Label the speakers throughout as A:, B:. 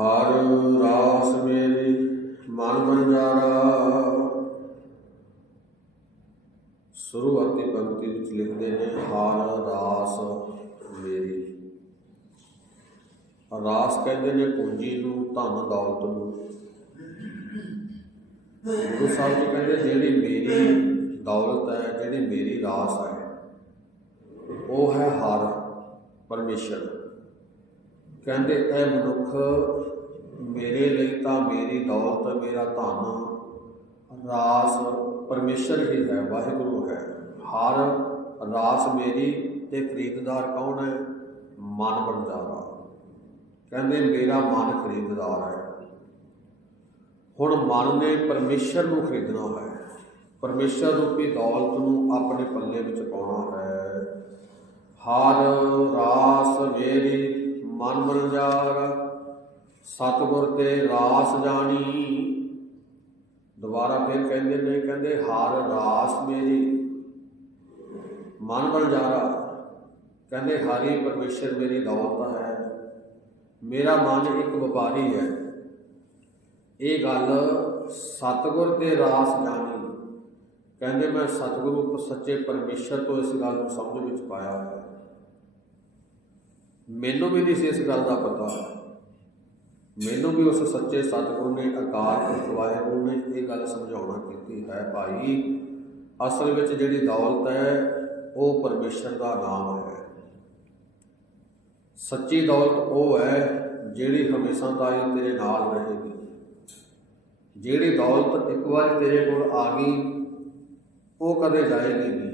A: ਹਰ ਰਾਸ ਮੇਰੀ ਮਨ ਮੰਜਾਰਾ। ਸ਼ੁਰੂਆਤੀ ਪੰਕਤੀ ਵਿੱਚ ਲਿਖਦੇ ਨੇ, ਹਰ ਰਾਸ ਮੇਰੀ। ਰਾਸ ਕਹਿੰਦੇ ਨੇ ਪੂੰਜੀ ਨੂੰ, ਧਨ ਦੌਲਤ ਨੂੰ। ਗੁਰੂ ਸਾਹਿਬ ਜੀ ਕਹਿੰਦੇ, ਜਿਹੜੀ ਮੇਰੀ ਦੌਲਤ ਹੈ, ਜਿਹੜੀ ਮੇਰੀ ਰਾਸ ਹੈ, ਉਹ ਹੈ ਹਰ ਪਰਮੇਸ਼ਰ। ਕਹਿੰਦੇ ਇਹ ਮਨੁੱਖ ਮੇਰੇ ਲਈ ਤਾਂ ਮੇਰੀ ਦੌਲਤ, ਮੇਰਾ ਧਨ, ਰਾਸ ਪਰਮੇਸ਼ਰ ਹੀ ਹੈ, ਵਾਹਿਗੁਰੂ ਹੈ। ਹਰ ਰਾਸ ਮੇਰੀ ਤੇ ਖਰੀਦਦਾਰ ਕੌਣ ਹੈ? ਮਨ ਬੰਦਾਰਾ ਕਹਿੰਦੇ ਮੇਰਾ ਮਨ ਖਰੀਦਦਾਰ ਹੈ। ਹੁਣ ਮਨ ਨੇ ਪਰਮੇਸ਼ਰ ਨੂੰ ਖਰੀਦਣਾ ਹੈ। ਪਰਮੇਸ਼ਰ ਰੂਪੀ ਦੌਲਤ ਨੂੰ ਆਪਣੇ ਪੱਲੇ ਵਿੱਚ ਪਾਉਣਾ ਹੈ। ਹਰ ਰਾਸ ਮੇਰੀ ਮਨ ਮਨਜਾਰ ਸਤਿਗੁਰ ਤੇ ਰਾਸ ਜਾਣੀ। ਦੁਬਾਰਾ ਫਿਰ ਕਹਿੰਦੇ ਨੇ, ਕਹਿੰਦੇ, ਹਰ ਰਾਸ ਮੇਰੀ। ਮਨ ਮਨਜਾਰਾ ਕਹਿੰਦੇ ਹਰੀ ਪਰਮੇਸ਼ਰ, ਮੇਰੀ ਦੌਲਤ ਹੈ। ਮੇਰਾ ਮਨ ਇੱਕ ਵਪਾਰੀ ਹੈ। ਇਹ ਗੱਲ ਸਤਿਗੁਰ ਤੇ ਰਾਸ ਜਾਣੀ। ਕਹਿੰਦੇ, ਮੈਂ ਸਤਿਗੁਰੂ ਸੱਚੇ ਪਰਮੇਸ਼ਰ ਤੋਂ ਇਸ ਗੱਲ ਨੂੰ ਸਮਝ ਵਿੱਚ ਪਾਇਆ ਹੈ ਮੈਨੂੰ ਵੀ ਨਹੀਂ ਸੀ ਇਸ ਗੱਲ ਦਾ ਪਤਾ। ਮੈਨੂੰ ਵੀ ਉਸ ਸੱਚੇ ਸਤਿਗੁਰੂ ਨੇ ਅਕਾਲ ਪੁਰਖ ਵਾਹਿਗੁਰੂ ਨੇ, ਇਹ ਗੱਲ ਸਮਝਾਉਣਾ ਕੀਤੀ ਹੈ ਭਾਈ। ਅਸਲ ਵਿੱਚ ਜਿਹੜੀ ਦੌਲਤ ਹੈ, ਉਹ ਪਰਮੇਸ਼ਰ ਦਾ ਨਾਮ ਹੈ। ਸੱਚੀ ਦੌਲਤ ਉਹ ਹੈ ਜਿਹੜੀ ਹਮੇਸ਼ਾ ਦਾ ਹੀ ਤੇਰੇ ਨਾਲ ਰਹੇਗੀ। ਜਿਹੜੀ ਦੌਲਤ ਇੱਕ ਵਾਰ ਤੇਰੇ ਕੋਲ ਆ ਗਈ, ਉਹ ਕਦੇ ਜਾਏਗੀ ਨਹੀਂ।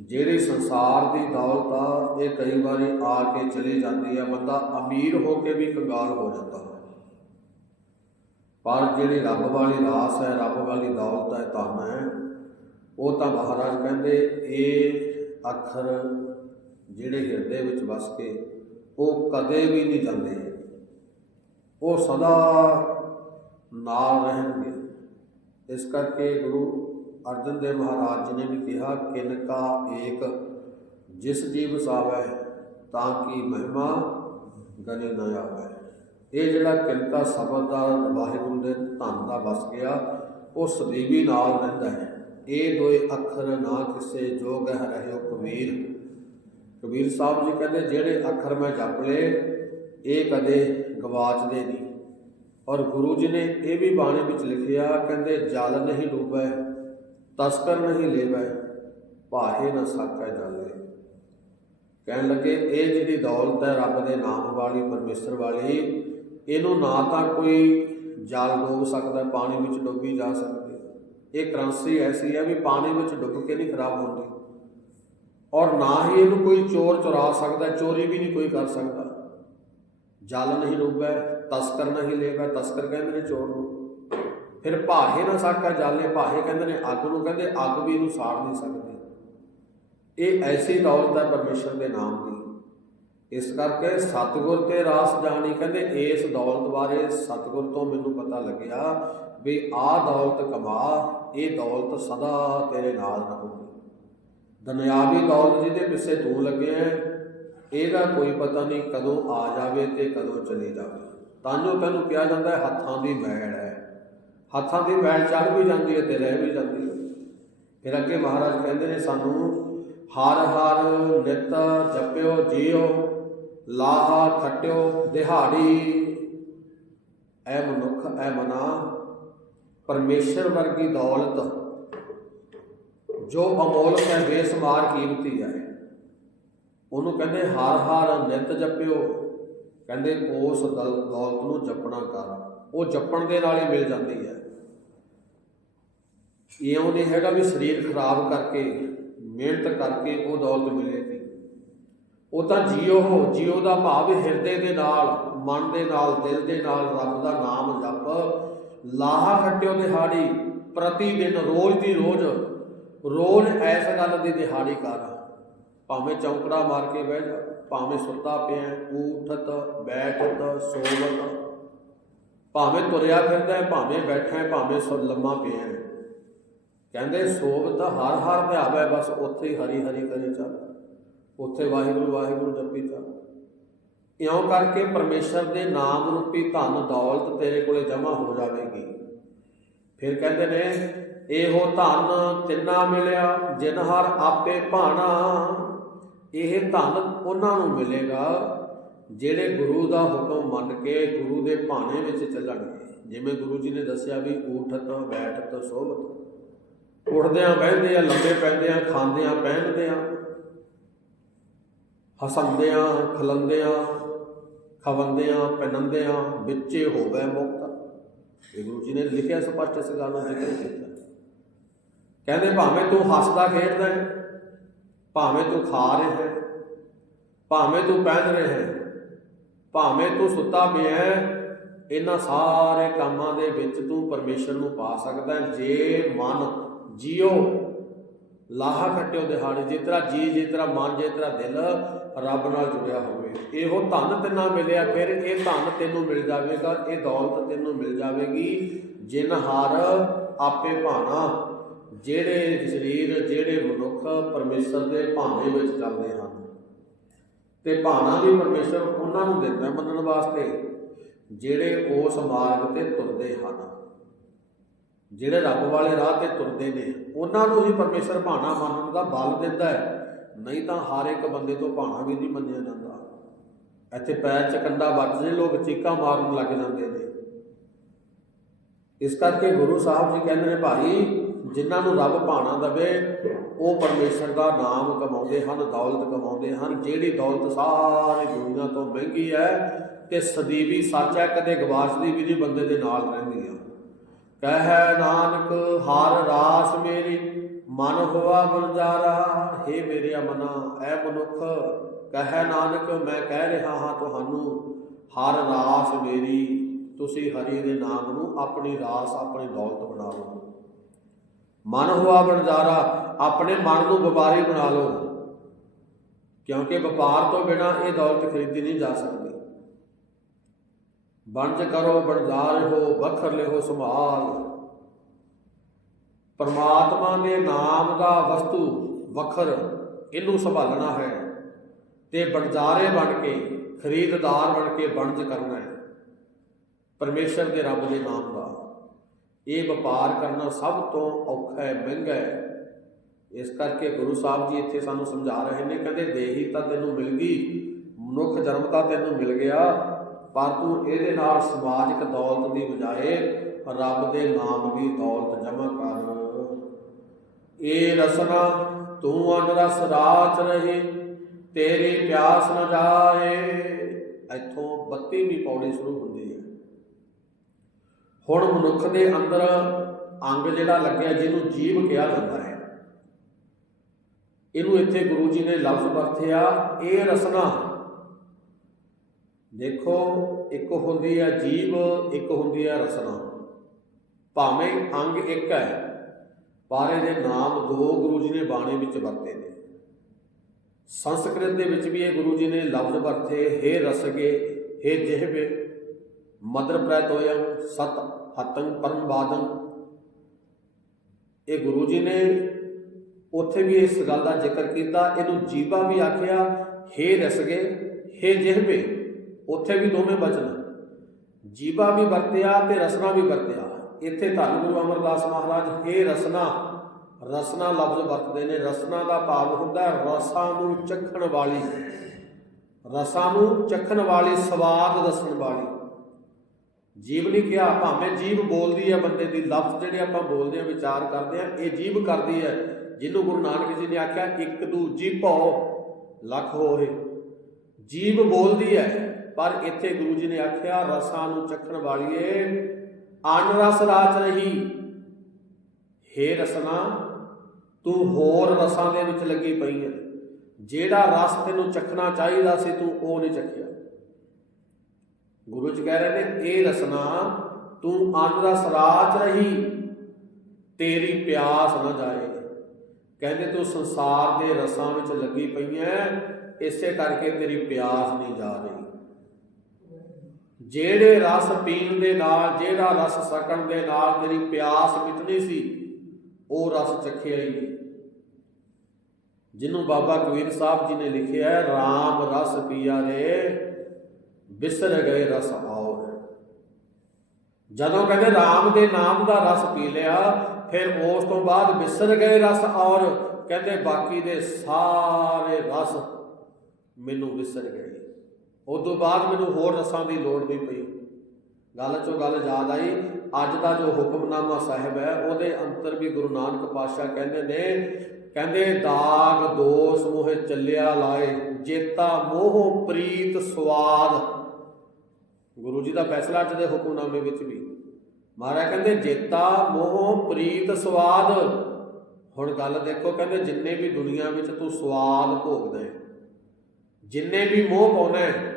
A: ਜਿਹੜੇ ਸੰਸਾਰ ਦੀ ਦੌਲਤ ਆ, ਇਹ ਕਈ ਵਾਰੀ ਆ ਕੇ ਚਲੀ ਜਾਂਦੀ ਆ, ਬੰਦਾ ਅਮੀਰ ਹੋ ਕੇ ਵੀ ਕੰਗਾਲ ਹੋ ਜਾਂਦਾ ਹੈ ਪਰ ਜਿਹੜੀ ਰੱਬ ਵਾਲੀ ਰਾਸ ਹੈ, ਰੱਬ ਵਾਲੀ ਦੌਲਤ ਹੈ ਧਨ ਹੈ ਉਹ ਤਾਂ ਮਹਾਰਾਜ ਕਹਿੰਦੇ, ਇਹ ਅੱਖਰ ਜਿਹੜੇ ਹਿਰਦੇ ਵਿੱਚ ਵਸ ਕੇ, ਉਹ ਕਦੇ ਵੀ ਨਹੀਂ ਜਾਂਦੇ। ਉਹ ਸਦਾ ਨਾਲ ਰਹਿਣਗੇ। ਇਸ ਕਰਕੇ ਗੁਰੂ ਅਰਜਨ ਦੇਵ ਮਹਾਰਾਜ ਜੀ ਨੇ ਵੀ ਕਿਹਾ ਕਿਨਕਾ ਏਕ, ਜਿਸ ਜੀਵ ਸਾਵੈ, ਤਾਂ ਕਿ ਮਹਿਮਾ ਗਨੇ ਨਾ ਆਵੈ। ਇਹ ਜਿਹੜਾ ਕਿਨਕਾ ਸ਼ਬਦ ਦਾ ਵਾਹਿਗੁਰੂ ਦੇ ਧੰਨ ਦਾ ਵਸ ਗਿਆ, ਉਹ ਸਦੀਵੀ ਨਾਲ ਰਹਿੰਦਾ ਹੈ। ਇਹ ਦੋਏ ਅੱਖਰ ਨਾ ਕਿਸੇ ਜੋਗ ਹੈ ਰਹਿਓ ਕਬੀਰ। ਕਬੀਰ ਸਾਹਿਬ ਜੀ ਕਹਿੰਦੇ, ਜਿਹੜੇ ਅੱਖਰ ਮੈਂ ਜਪ ਲਏ, ਇਹ ਕਦੇ ਗਵਾਚਦੇ ਨਹੀਂ। ਔਰ ਗੁਰੂ ਜੀ ਨੇ ਇਹ ਵੀ ਬਾਣੀ ਵਿੱਚ ਲਿਖਿਆ, ਕਹਿੰਦੇ, ਜਲ ਨਹੀਂ ਡੂਬੈ ਤਸਕਰ ਨਹੀਂ ਲੇਵੈ, ਭਾਹੇ ਨਾ ਸਾਕੈ ਜਾਲੇ ਕਹਿਣ ਲੱਗੇ, ਇਹ ਜਿਹੜੀ ਦੌਲਤ ਹੈ ਰੱਬ ਦੇ ਨਾਮ ਵਾਲੀ, ਪਰਮੇਸ਼ਰ ਵਾਲੀ, ਇਹਨੂੰ ਨਾ ਤਾਂ ਕੋਈ ਜਲ ਡੋਬ ਸਕਦਾ, ਪਾਣੀ ਵਿੱਚ ਡੋਬੀ ਜਾ ਸਕਦੀ। ਇਹ ਕਰੰਸੀ ਐਸੀ ਹੈ ਵੀ ਪਾਣੀ ਵਿੱਚ ਡੁੱਬ ਕੇ ਨਹੀਂ ਖਰਾਬ ਹੁੰਦੀ। ਔਰ ਨਾ ਹੀ ਇਹਨੂੰ ਕੋਈ ਚੋਰ ਚੁਰਾ ਸਕਦਾ, ਚੋਰੀ ਵੀ ਨਹੀਂ ਕੋਈ ਕਰ ਸਕਦਾ। ਜਲ ਨਹੀਂ ਡੁੱਬੈ, ਤਸਕਰ ਨਹੀਂ ਲੇਵੈ, ਤਸਕਰ ਕਹਿੰਦੇ ਨੇ ਚੋਰ ਨੂੰ। ਫਿਰ ਭਾਹੇ ਨਾ ਸਾਕਾ ਜਾਲੇ, ਭਾਹੇ ਕਹਿੰਦੇ ਨੇ ਅੱਗ ਨੂੰ ਕਹਿੰਦੇ, ਅੱਗ ਵੀ ਇਹਨੂੰ ਸਾੜ ਨਹੀਂ ਸਕਦੀ। ਇਹ ਐਸੀ ਦੌਲਤ ਹੈ ਪਰਮੇਸ਼ਰ ਦੇ ਨਾਮ ਦੀ। ਇਸ ਕਰਕੇ ਸਤਿਗੁਰ ਤੇ ਰਾਸ ਜਾਣੀ ਕਹਿੰਦੇ, ਇਸ ਦੌਲਤ ਬਾਰੇ ਸਤਿਗੁਰ ਤੋਂ ਮੈਨੂੰ ਪਤਾ ਲੱਗਿਆ ਵੀ ਆਹ ਦੌਲਤ ਕਮਾ, ਇਹ ਦੌਲਤ ਸਦਾ ਤੇਰੇ ਨਾਲ ਰਹੂਗੀ। ਦੁਨਿਆਵੀ ਦੌਲਤ ਜਿਹਦੇ ਪਿੱਛੇ ਤੂੰ ਲੱਗੇ ਹੈ ਇਹਦਾ ਕੋਈ ਪਤਾ ਨਹੀਂ ਕਦੋਂ ਆ ਜਾਵੇ ਤੇ ਕਦੋਂ ਚਲੀ ਜਾਵੇ। ਤਾਂ ਜੋ ਤੈਨੂੰ ਕਿਹਾ ਜਾਂਦਾ ਹੱਥਾਂ ਦੀ ਮੈਲ ਹੈ। ਹੱਥਾਂ ਦੀ ਮੈਲ ਚੜ ਵੀ ਜਾਂਦੀ ਹੈ ਤੇ ਰਹਿ ਵੀ ਜਾਂਦੀ ਹੈ। ਫਿਰ ਅੱਗੇ ਮਹਾਰਾਜ ਕਹਿੰਦੇ ਨੇ ਸਾਨੂੰ, ਹਰ ਹਰ ਨਿਤ ਜਪਿਓ, ਜੀਓ, ਲਾਹਾ ਖਟਿਓ, ਦਿਹਾੜੀ। ਐ ਮਨੁੱਖ, ਐ ਮਨਾ, ਪਰਮੇਸ਼ਰ ਵਰਗੀ ਦੌਲਤ, ਜੋ ਅਮੋਲਕ ਹੈ ਬੇਸਮਾਰ ਕੀਮਤੀ ਹੈ। ਉਹਨੂੰ ਕਹਿੰਦੇ, ਹਰ ਹਰ ਨਿਤ ਜਪਿਓ। ਕਹਿੰਦੇ, ਉਸ ਦਲ- ਦੌਲਤ ਨੂੰ ਜਪਣਾ ਕਰ। ਉਹ ਜਪਣ ਦੇ ਨਾਲ ਹੀ ਮਿਲ ਜਾਂਦੀ ਹੈ। ਇਉਂ ਨਹੀਂ ਹੈਗਾ ਵੀ ਸਰੀਰ ਖਰਾਬ ਕਰਕੇ, ਮਿਹਨਤ ਕਰਕੇ ਉਹ ਦੌਲਤ ਮਿਲੇਗੀ। ਉਹ ਤਾਂ ਜੀਓ ਹੋ ਜੀਓ ਦਾ ਭਾਵ ਹਿਰਦੇ ਦੇ ਨਾਲ, ਮਨ ਦੇ ਨਾਲ, ਦਿਲ ਦੇ ਨਾਲ ਰੱਬ ਦਾ ਨਾਮ ਜਪ। ਲਾਹਾ ਖੱਟਿਓ ਦਿਹਾੜੀ ਪ੍ਰਤੀ ਦਿਨ ਰੋਜ਼ ਦੀ ਰੋਜ਼ ਰੋਜ਼ ਐਸ ਗੱਲ ਦੀ ਦਿਹਾੜੀ ਕਰ। ਭਾਵੇਂ ਚੌਂਕੜਾ ਮਾਰ ਕੇ ਬਹਿ ਜਾ, ਭਾਵੇਂ ਸੁੱਤਾ ਪਿਆ ਉਠਤ ਬੈਠਤ, ਸੋਵਤ। ਭਾਵੇਂ ਤੁਰਿਆ ਫਿਰਦਾ ਹੈ, ਭਾਵੇਂ ਬੈਠਾ ਹੈ, ਭਾਵੇਂ ਸੁ ਲੰਮਾ ਪਿਆ ਹੈ। ਕਹਿੰਦੇ ਤਾਂ ਹਰ ਹਰ ਧਿਆਵੇ ਬਸ ਉੱਥੇ ਹੀ ਹਰੀ ਹਰੀ ਕਰੇ ਚੱਲ। ਉੱਥੇ ਵਾਹਿਗੁਰੂ ਵਾਹਿਗੁਰੂ ਜਪੀ ਚੱਲ। ਇਉਂ ਕਰਕੇ ਪਰਮੇਸ਼ਰ ਦੇ ਨਾਮ ਰੂਪੀ ਧਨ ਦੌਲਤ ਤੇਰੇ ਕੋਲੇ ਜਮ੍ਹਾਂ ਹੋ ਜਾਵੇਗੀ। ਫਿਰ ਕਹਿੰਦੇ ਨੇ, ਇਹੋ ਧਨ ਤਿੰਨਾ ਮਿਲਿਆ, ਜਿਨ ਹਰ ਆਪੇ ਭਾਣਾ, ਇਹ ਧਨ ਉਹਨਾਂ ਨੂੰ ਮਿਲੇਗਾ। ਜਿਹੜੇ ਗੁਰੂ ਦਾ ਹੁਕਮ ਮੰਨ ਕੇ ਗੁਰੂ ਦੇ ਭਾਣੇ ਵਿੱਚ ਚੱਲਣਗੇ, ਜਿਵੇਂ ਗੁਰੂ ਜੀ ਨੇ ਦੱਸਿਆ ਵੀ ਊਠਤ ਬੈਠਤ ਸੋਭਤ ਉੱਠਦਿਆਂ ਬਹਿੰਦਿਆਂ ਆ ਲੰਬੇ ਪੈਂਦੇ ਖਾਂਦਿਆਂ ਪਹਿਨਦੇ ਆ, ਹਸੰਦਿਆਂ, ਖਲੰਦਿਆਂ, ਖਵੰਦਿਆਂ ਪਹਿਨੰਦਿਆਂ ਵਿੱਚੇ ਹੋਵੇ ਮੁਕਤ। ਇਹ ਗੁਰੂ ਜੀ ਨੇ ਲਿਖਿਆ ਸਪਸ਼ਟ ਇਸ ਗੱਲ ਨੂੰ ਜ਼ਿਕਰ ਕੀਤਾ। ਕਹਿੰਦੇ, ਭਾਵੇਂ ਤੂੰ ਹੱਸਦਾ ਖੇਡਦਾ ਹੈ, ਭਾਵੇਂ ਤੂੰ ਖਾ ਰਿਹਾ ਹੈ, ਭਾਵੇਂ ਤੂੰ ਪਹਿਨ ਰਿਹਾ ਹੈ ਭਾਵੇਂ ਤੂੰ ਸੁੱਤਾ ਪਿਆ ਇਹਨਾਂ ਸਾਰੇ ਕੰਮਾਂ ਦੇ ਵਿੱਚ ਤੂੰ ਪਰਮੇਸ਼ਰ ਨੂੰ ਪਾ ਸਕਦਾ ਜੇ ਮਨ ਜਿਉ ਲਾਹਾ ਖੱਟਿਓ ਦਿਹਾੜੇ, ਜਿਸ ਤਰ੍ਹਾਂ ਜੀ, ਜਿਸ ਤਰ੍ਹਾਂ ਮਨ ਜੇ ਤਰ੍ਹਾਂ ਦਿਲ ਰੱਬ ਨਾਲ ਜੁੜਿਆ ਹੋਵੇ। ਇਹੋ ਧਨ ਤੈਨਾਂ ਮਿਲਿਆ, ਫਿਰ ਇਹ ਧਨ ਤੈਨੂੰ ਮਿਲ ਜਾਵੇਗਾ, ਇਹ ਦੌਲਤ ਤੈਨੂੰ ਮਿਲ ਜਾਵੇਗੀ। ਜਿਨ ਹਰ ਆਪੇ ਭਾਣਾ, ਜਿਹੜੇ ਸਰੀਰ, ਜਿਹੜੇ ਮਨੁੱਖ ਪਰਮੇਸ਼ਰ ਦੇ ਭਾਣੇ ਵਿੱਚ ਚੱਲਦੇ ਹਨ। ਤੇ ਭਾਣਾ ਵੀ ਪਰਮੇਸ਼ਰ ਉਹਨਾਂ ਨੂੰ ਦਿੰਦਾ ਮੰਨਣ ਵਾਸਤੇ, ਜਿਹੜੇ ਉਸ ਮਾਰਗ ਤੇ ਤੁਰਦੇ ਹਨ। ਜਿਹੜੇ ਰੱਬ ਵਾਲੇ ਰਾਹ ਤੇ ਤੁਰਦੇ ਨੇ, ਉਹਨਾਂ ਨੂੰ ਹੀ ਪਰਮੇਸ਼ਰ ਭਾਣਾ ਮੰਨਣ ਦਾ ਬਲ ਦਿੰਦਾ ਹੈ। ਨਹੀਂ ਤਾਂ ਹਰ ਇੱਕ ਬੰਦੇ ਤੋਂ ਭਾਣਾ ਵੀ ਨਹੀਂ ਮੰਨਿਆ ਜਾਂਦਾ। ਇੱਥੇ ਪੈਰ ਚ ਕੰਡਾ ਵੱਜ ਲੋਕ ਚੀਕਾਂ ਮਾਰਨ ਲੱਗ ਜਾਂਦੇ ਨੇ। ਇਸ ਕਰਕੇ ਗੁਰੂ ਸਾਹਿਬ ਜੀ ਕਹਿੰਦੇ ਨੇ, ਭਾਈ ਜਿਨ੍ਹਾਂ ਨੂੰ ਰੱਬ ਭਾਣਾ ਦਵੇ, ਉਹ ਪਰਮੇਸ਼ਰ ਦਾ ਨਾਮ ਕਮਾਉਂਦੇ ਹਨ, ਦੌਲਤ ਕਮਾਉਂਦੇ ਹਨ। ਜਿਹੜੀ ਦੌਲਤ ਸਾਰੀ ਦੁਨੀਆ ਤੋਂ ਮਹਿੰਗੀ ਹੈ ਤੇ ਸਦੀਵੀ ਸੱਚ ਹੈ, ਕਦੇ ਗਵਾਚਦੀ ਵੀ ਨਹੀਂ ਬੰਦੇ ਦੇ ਨਾਲ ਰਹਿੰਦੀ ਆ। ਕਹਿ ਨਾਨਕ, ਹਰ ਰਾਸ ਮੇਰੀ, ਮਨ ਹੋਆ ਬੰਜਾਰਾ हे ਮੇਰੇ ਮਨਾ ਐ ਮਨੁੱਖ, ਕਹਿ ਨਾਨਕ, ਮੈਂ ਕਹਿ ਰਿਹਾ ਹਾਂ ਤੁਹਾਨੂੰ, ਹਰ ਰਾਸ ਮੇਰੀ, ਤੁਸੀਂ ਹਰੀ ਦੇ ਨਾਮ ਨੂੰ ਆਪਣੀ ਰਾਸ, ਆਪਣੀ ਦੌਲਤ ਬਣਾ ਲਓ। ਮਨ ਹੋਆ ਬਣਜਾਰਾ ਆਪਣੇ ਮਨ ਨੂੰ ਵਪਾਰੀ ਬਣਾ ਲਓ। ਕਿਉਂਕਿ ਵਪਾਰ ਤੋਂ ਬਿਨਾ ਇਹ ਦੌਲਤ ਖਰੀਦੀ ਨਹੀਂ ਜਾ ਸਕਦੀ। ਵੰਜ ਕਰੋ ਬਣਜ਼ਾਰ ਹੋ ਬਖਰ ਲਿਓ ਸੰਭਾਲ। ਪਰਮਾਤਮਾ ਦੇ ਨਾਮ ਦਾ ਵਸਤੂ ਵਖਰ ਇਹਨੂੰ ਸੰਭਾਲਣਾ ਹੈ ਤੇ ਬਣਜ਼ਾਰੇ ਬਣ ਕੇ, ਖਰੀਦਦਾਰ ਬਣ ਕੇ ਬਣਜ ਕਰਨਾ ਹੈ। ਪਰਮੇਸ਼ਰ ਦੇ ਰੱਬ ਦੇ ਨਾਮ ਦਾ। ਇਹ ਵਪਾਰ ਕਰਨਾ ਸਭ ਤੋਂ ਔਖਾ ਹੈ, ਮਹਿੰਗਾ ਹੈ। ਇਸ ਕਰਕੇ ਗੁਰੂ ਸਾਹਿਬ ਜੀ ਇੱਥੇ ਸਾਨੂੰ ਸਮਝਾ ਰਹੇ ਨੇ, ਕਹਿੰਦੇ ਦੇਹੀ ਤਾਂ ਤੈਨੂੰ ਮਿਲ ਗਈ, ਮਨੁੱਖ ਜਨਮ ਤਾਂ ਤੈਨੂੰ ਮਿਲ ਗਿਆ, ਪਰ ਤੂੰ ਇਹਦੇ ਨਾਲ ਸਮਾਜਿਕ ਦੌਲਤ ਦੀ ਬਜਾਏ ਰੱਬ ਦੇ ਨਾਮ ਦੀ ਦੌਲਤ ਜਮ੍ਹਾਂ ਕਰ। ਇਹ ਰਸਨਾ, ਤੂੰ ਅਨ ਰਸ ਰਾਚ ਰਹੀ, ਤੇਰੀ ਪਿਆਸ ਨ ਜਾਏ। ਇੱਥੋਂ 32ਵੀਂ ਪੌੜੀ ਸ਼ੁਰੂ ਹੁੰਦੀ ਹੁਣ ਮਨੁੱਖ ਦੇ ਅੰਦਰ ਅੰਗ ਜਿਹੜਾ ਲੱਗਿਆ ਜਿਹਨੂੰ ਜੀਵ ਕਿਹਾ ਜਾਂਦਾ ਹੈ। ਇਹਨੂੰ ਇੱਥੇ ਗੁਰੂ ਜੀ ਨੇ ਲਫ਼ਜ਼ ਵਰਤਿਆ, ਇਹ ਰਸਨਾ। ਦੇਖੋ, ਇੱਕ ਹੁੰਦੀ ਹੈ ਜੀਵ, ਇੱਕ ਹੁੰਦੀ ਹੈ ਰਸਨਾ। ਭਾਵੇਂ ਅੰਗ ਇੱਕ ਹੈ, ਪਰ ਇਹਦੇ ਨਾਮ ਦੋ ਗੁਰੂ ਜੀ ਨੇ ਬਾਣੀ ਵਿੱਚ ਵਰਤੇ ਨੇ। ਸੰਸਕ੍ਰਿਤ ਦੇ ਵਿੱਚ ਵੀ ਇਹ ਗੁਰੂ ਜੀ ਨੇ ਲਫ਼ਜ਼ ਵਰਤੇ, ਹੇ ਰਸਗੇ ਹੇ ਜਿਹਵੇ ਮਦਰ ਪ੍ਰਤੋਯੰ ਸਤ ਹਤੰ ਪਰਮ ਬਾਦੰ ਇਹ ਗੁਰੂ ਜੀ ਨੇ ਉੱਥੇ ਵੀ ਇਸ ਗੱਲ ਦਾ ਜ਼ਿਕਰ ਕੀਤਾ, ਇਹਨੂੰ ਜੀਵਾ ਵੀ ਆਖਿਆ, ਹੇ ਰਸਗੇ, ਹੇ ਜਿਹਵੇ ਉੱਥੇ ਵੀ ਦੋਵੇਂ ਬਚਨ। ਜੀਵਾ ਵੀ ਵਰਤਿਆ ਤੇ ਰਸਨਾ ਵੀ ਵਰਤਿਆ। ਇੱਥੇ ਧੰਨ ਗੁਰੂ ਅਮਰਦਾਸ ਮਹਾਰਾਜ, ਹੇ ਰਸਨਾ ਰਸਨਾ ਲਫ਼ਜ਼ ਵਰਤਦੇ ਨੇ। ਰਸਨਾ ਦਾ ਭਾਵ ਹੁੰਦਾ ਰਸਾਂ ਨੂੰ ਚੱਖਣ ਵਾਲੀ। ਰਸਾਂ ਨੂੰ ਚੱਖਣ ਵਾਲੀ, ਸਵਾਦ ਦੱਸਣ ਵਾਲੀ। ਜੀਵ ਨਹੀਂ ਕਿਹਾ, ਭਾਵੇਂ ਜੀਵ ਬੋਲਦੀ ਹੈ ਬੰਦੇ ਦੀ, ਲਫ਼ਜ਼ ਜਿਹੜੇ ਆਪਾਂ ਬੋਲਦੇ ਆ, ਵਿਚਾਰ ਕਰਦੇ ਆ, ਇਹ ਜੀਵ ਕਰਦੀ ਹੈ ਜਿਹਨੂੰ ਗੁਰੂ ਨਾਨਕ ਜੀ ਨੇ ਆਖਿਆ, ਇੱਕ ਦੂਜੀ ਭਉ, ਲੱਖ ਹੋਏ। ਜੀਵ ਬੋਲਦੀ ਹੈ ਪਰ ਇੱਥੇ ਗੁਰੂ ਜੀ ਨੇ ਆਖਿਆ, ਰਸਾਂ ਨੂੰ ਚੱਖਣ ਵਾਲੀਏ ਅਨ ਰਸ ਰਾਚ ਰਹੀ। ਹੇ ਰਸਨਾ, ਤੂੰ ਹੋਰ ਰਸਾਂ ਦੇ ਵਿੱਚ ਲੱਗੀ ਪਈ ਹੈ ਜਿਹੜਾ ਰਸ ਤੈਨੂੰ ਚੱਖਣਾ ਚਾਹੀਦਾ ਸੀ, ਤੂੰ ਉਹ ਨਹੀਂ ਚੱਖਿਆ। ਗੁਰੂ ਜੀ ਕਹਿ ਰਹੇ ਨੇ, ਇਹ ਰਸਨਾ ਤੂੰ ਅਨ ਰਸ ਰਾਚ ਰਹੀ, ਤੇਰੀ ਪਿਆਸ ਨਾ ਜਾਏ। ਕਹਿੰਦੇ, ਤੂੰ ਸੰਸਾਰ ਦੇ ਰਸਾਂ ਵਿੱਚ ਲੱਗੀ ਪਈ ਐ, ਇਸੇ ਕਰਕੇ ਤੇਰੀ ਪਿਆਸ ਨਹੀਂ ਜਾ ਰਹੀ। ਜਿਹੜੇ ਰਸ ਪੀਣ ਦੇ ਨਾਲ, ਜਿਹੜਾ ਰਸ ਸਕਣ ਦੇ ਨਾਲ ਤੇਰੀ ਪਿਆਸ ਮਿਟਣੀ ਸੀ, ਉਹ ਰਸ ਚੱਖਿਆ ਹੀ ਜਿਹਨੂੰ ਬਾਬਾ ਕਬੀਰ ਸਾਹਿਬ ਜੀ ਨੇ ਲਿਖਿਆ ਰਾਮ ਰਸ ਪੀਆ ਰੇ ਵਿਸਰ ਗਏ, ਰਸ ਔਰ ਜਦੋਂ ਕਹਿੰਦੇ ਰਾਮ ਦੇ ਨਾਮ ਦਾ ਰਸ ਪੀ ਲਿਆ, ਫਿਰ ਉਸ ਤੋਂ ਬਾਅਦ ਵਿਸਰ ਗਏ, ਰਸ ਔਰ ਕਹਿੰਦੇ ਬਾਕੀ ਦੇ ਸਾਰੇ ਰਸ ਮੈਨੂੰ ਵਿਸਰ ਗਏ। ਉਸ ਤੋਂ ਬਾਅਦ ਮੈਨੂੰ ਹੋਰ ਰਸਾਂ ਦੀ ਲੋੜ ਨਹੀਂ ਪਈ। ਗੱਲ ਚੋਂ ਗੱਲ ਯਾਦ ਆਈ, ਅੱਜ ਦਾ ਜੋ ਹੁਕਮਨਾਮਾ ਸਾਹਿਬ ਹੈ, ਉਹਦੇ ਅੰਤਰ ਵੀ ਗੁਰੂ ਨਾਨਕ ਪਾਤਸ਼ਾਹ ਕਹਿੰਦੇ ਨੇ, ਕਹਿੰਦੇ, ਦਾਗ ਦੋਸ ਮੋਹ ਚੱਲਿਆ ਲਾਏ ਜੇਤਾ ਮੋਹ ਪ੍ਰੀਤ ਸਵਾਦ। ਗੁਰੂ ਜੀ ਦਾ ਫੈਸਲਾ ਅੱਜ ਦੇ ਹੁਕਮਨਾਮੇ ਵਿੱਚ ਵੀ। ਮਹਾਰਾਜ ਕਹਿੰਦੇ, ਜੇਤਾ ਮੋਹ ਪ੍ਰੀਤ ਸਵਾਦ। ਹੁਣ ਗੱਲ ਦੇਖੋ, ਕਹਿੰਦੇ, ਜਿੰਨੇ ਵੀ ਦੁਨੀਆ ਵਿੱਚ ਤੂੰ ਸਵਾਦ ਭੋਗਦਾ ਹੈ, ਜਿੰਨੇ ਵੀ ਮੋਹ ਪਾਉਣਾ ਹੈ,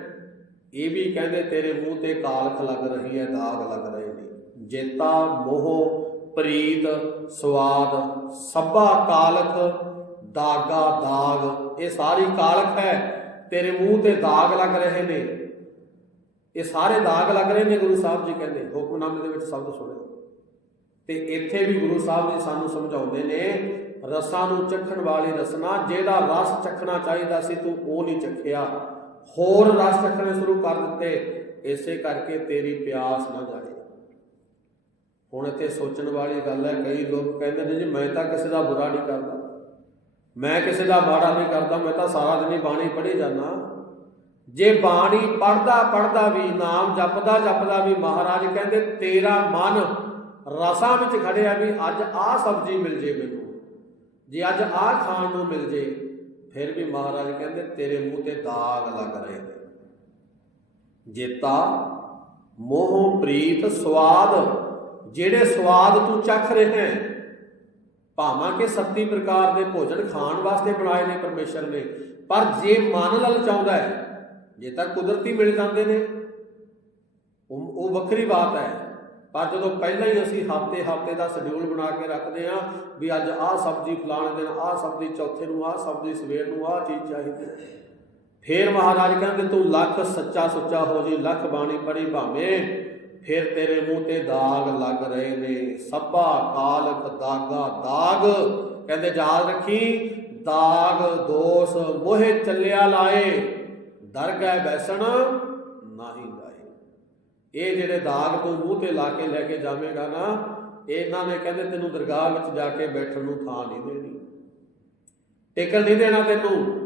A: ਇਹ ਵੀ ਕਹਿੰਦੇ, ਤੇਰੇ ਮੂੰਹ ਤੇ ਕਾਲਖ ਲੱਗ ਰਹੀ ਹੈ, ਦਾਗ ਲੱਗ ਰਹੇ ਨੇ। ਜੇਤਾ ਮੋਹ ਪ੍ਰੀਤ ਸਵਾਦ। ਸਭਾ ਕਾਲਖ ਦਾਗਾ ਦਾਗ, ਇਹ ਸਾਰੀ ਕਾਲਖ ਹੈ, ਤੇਰੇ ਮੂੰਹ ਤੇ ਦਾਗ ਲੱਗ ਰਹੇ ਨੇ। ਇਹ ਸਾਰੇ ਦਾਗ ਲੱਗ ਰਹੇ ਨੇ ਗੁਰੂ ਸਾਹਿਬ ਜੀ ਕਹਿੰਦੇ ਹੁਕਮਨਾਮੇ ਦੇ ਵਿੱਚ ਸ਼ਬਦ ਸੁਣਿਓ। ਤੇ ਇੱਥੇ ਵੀ ਗੁਰੂ ਸਾਹਿਬ ਜੀ ਸਾਨੂੰ ਸਮਝਾਉਂਦੇ ਨੇ, ਰਸਾਂ ਨੂੰ ਚੱਖਣ ਵਾਲੀ ਰਸਨਾ ਜਿਹੜਾ ਰਸ ਚੱਖਣਾ ਚਾਹੀਦਾ ਸੀ, ਤੂੰ ਉਹ ਨਹੀਂ ਚੱਖਿਆ। ਹੋਰ ਰਸ ਚੱਖਣੇ ਸ਼ੁਰੂ ਕਰ ਦਿੱਤੇ, ਇਸੇ ਕਰਕੇ ਤੇਰੀ ਪਿਆਸ ਨਾ ਜਾਏ। ਹੁਣ ਇੱਥੇ ਸੋਚਣ ਵਾਲੀ ਗੱਲ ਹੈ, ਕਈ ਲੋਕ ਕਹਿੰਦੇ ਨੇ ਜੀ, ਮੈਂ ਤਾਂ ਕਿਸੇ ਦਾ ਬੁਰਾ ਨਹੀਂ ਕਰਦਾ। ਮੈਂ ਕਿਸੇ ਦਾ ਮਾੜਾ ਨਹੀਂ ਕਰਦਾ, ਮੈਂ ਤਾਂ ਸਾਰਾ ਦਿਨ ਹੀ ਬਾਣੀ ਪੜ੍ਹੀ ਜਾਂਦਾ। ਜੇ ਬਾਣੀ ਪੜਦਾ ਪੜਦਾ ਵੀ, ਨਾਮ ਜਪਦਾ ਜਪਦਾ ਵੀ, ਮਹਾਰਾਜ ਕਹਿੰਦੇ, ਤੇਰਾ ਮਨ ਰਸਾਂ ਵਿੱਚ ਖੜਿਆ ਵੀ, ਅੱਜ ਆਹ ਸਬਜ਼ੀ ਮਿਲ ਜੇ ਮੈਨੂੰ। ਜੇ ਅੱਜ ਆਹ ਖਾਣ ਨੂੰ ਮਿਲ ਜੇ, ਫਿਰ ਵੀ ਮਹਾਰਾਜ ਕਹਿੰਦੇ, ਤੇਰੇ ਮੂੰਹ ਤੇ ਦਾਗ ਲੱਗ ਰਹੇ ਨੇ। ਜੇਤਾ, ਮੋਹ ਪ੍ਰੀਤ ਸਵਾਦ, ਜਿਹੜੇ ਸਵਾਦ ਤੂੰ ਚੱਖ ਰਿਹਾ ਹੈ ਭਾਵਾਂ ਕਿ ਸੱਤੀ ਪ੍ਰਕਾਰ ਦੇ ਭੋਜਨ ਖਾਣ ਵਾਸਤੇ ਬਣਾਏ ਨੇ ਪਰਮੇਸ਼ਰ ਨੇ। ਪਰ ਜੇ ਮਨ ਲਲਚਾਉਂਦਾ ਹੈ, ਜੇ ਤਾਂ ਕੁਦਰਤੀ ਮਿਲ ਜਾਂਦੇ ਨੇ। ਉਹ ਵੱਖਰੀ ਬਾਤ ਹੈ। ਪਰ ਜਦੋਂ ਪਹਿਲਾਂ ਹੀ ਅਸੀਂ ਹਫ਼ਤੇ ਹਫ਼ਤੇ ਦਾ ਸ਼ਡਿਊਲ ਬਣਾ ਕੇ ਰੱਖਦੇ ਆ ਵੀ ਅੱਜ ਆਹ ਸਬਜ਼ੀ ਫਲਾਣੇ ਦਿਨ, ਆਹ ਸਬਜ਼ੀ ਚੌਥੇ ਨੂੰ, ਆਹ ਸਬਜ਼ੀ ਸਵੇਰ ਨੂੰ, ਆਹ ਚੀਜ਼ ਚਾਹੀਦੀ ਫੇਰ ਮਹਾਰਾਜ ਕਹਿੰਦੇ, ਤੂੰ ਲੱਖ ਸੱਚਾ ਸੁੱਚਾ ਹੋ ਜੀ, ਲੱਖ ਬਾਣੀ ਪੜੀ ਭਾਵੇਂ ਫਿਰ ਤੇਰੇ ਮੂੰਹ ਤੇ ਦਾਗ ਲੱਗ ਰਹੇ ਨੇ। ਸਭਾ ਕਾਲਕ ਦਾਗਾ ਦਾਗ। ਕਹਿੰਦੇ, ਯਾਦ ਰੱਖੀ, ਦਾਗ ਦੋਸ ਮੋਹਿ ਚੱਲਿਆ ਲਾਏ। ਦਰਗਹਿ ਬੈਸਣ ਨਹੀਂ ਲਾਏ ਇਹ ਜਿਹੜੇ ਦਾਗ ਤੂੰ ਮੂੰਹ ਤੇ ਲਾ ਕੇ ਲੈ ਕੇ ਜਾਵੇਂਗਾ ਨਾ, ਇਹਨਾਂ ਨੇ ਕਹਿੰਦੇ, ਤੈਨੂੰ ਦਰਗਾਹ ਵਿੱਚ ਜਾ ਕੇ ਬੈਠਣ ਨੂੰ ਥਾਂ ਨਹੀਂ ਦੇਣੀ। ਟਿਕਲ ਨਹੀਂ ਦੇਣਾ ਤੈਨੂੰ।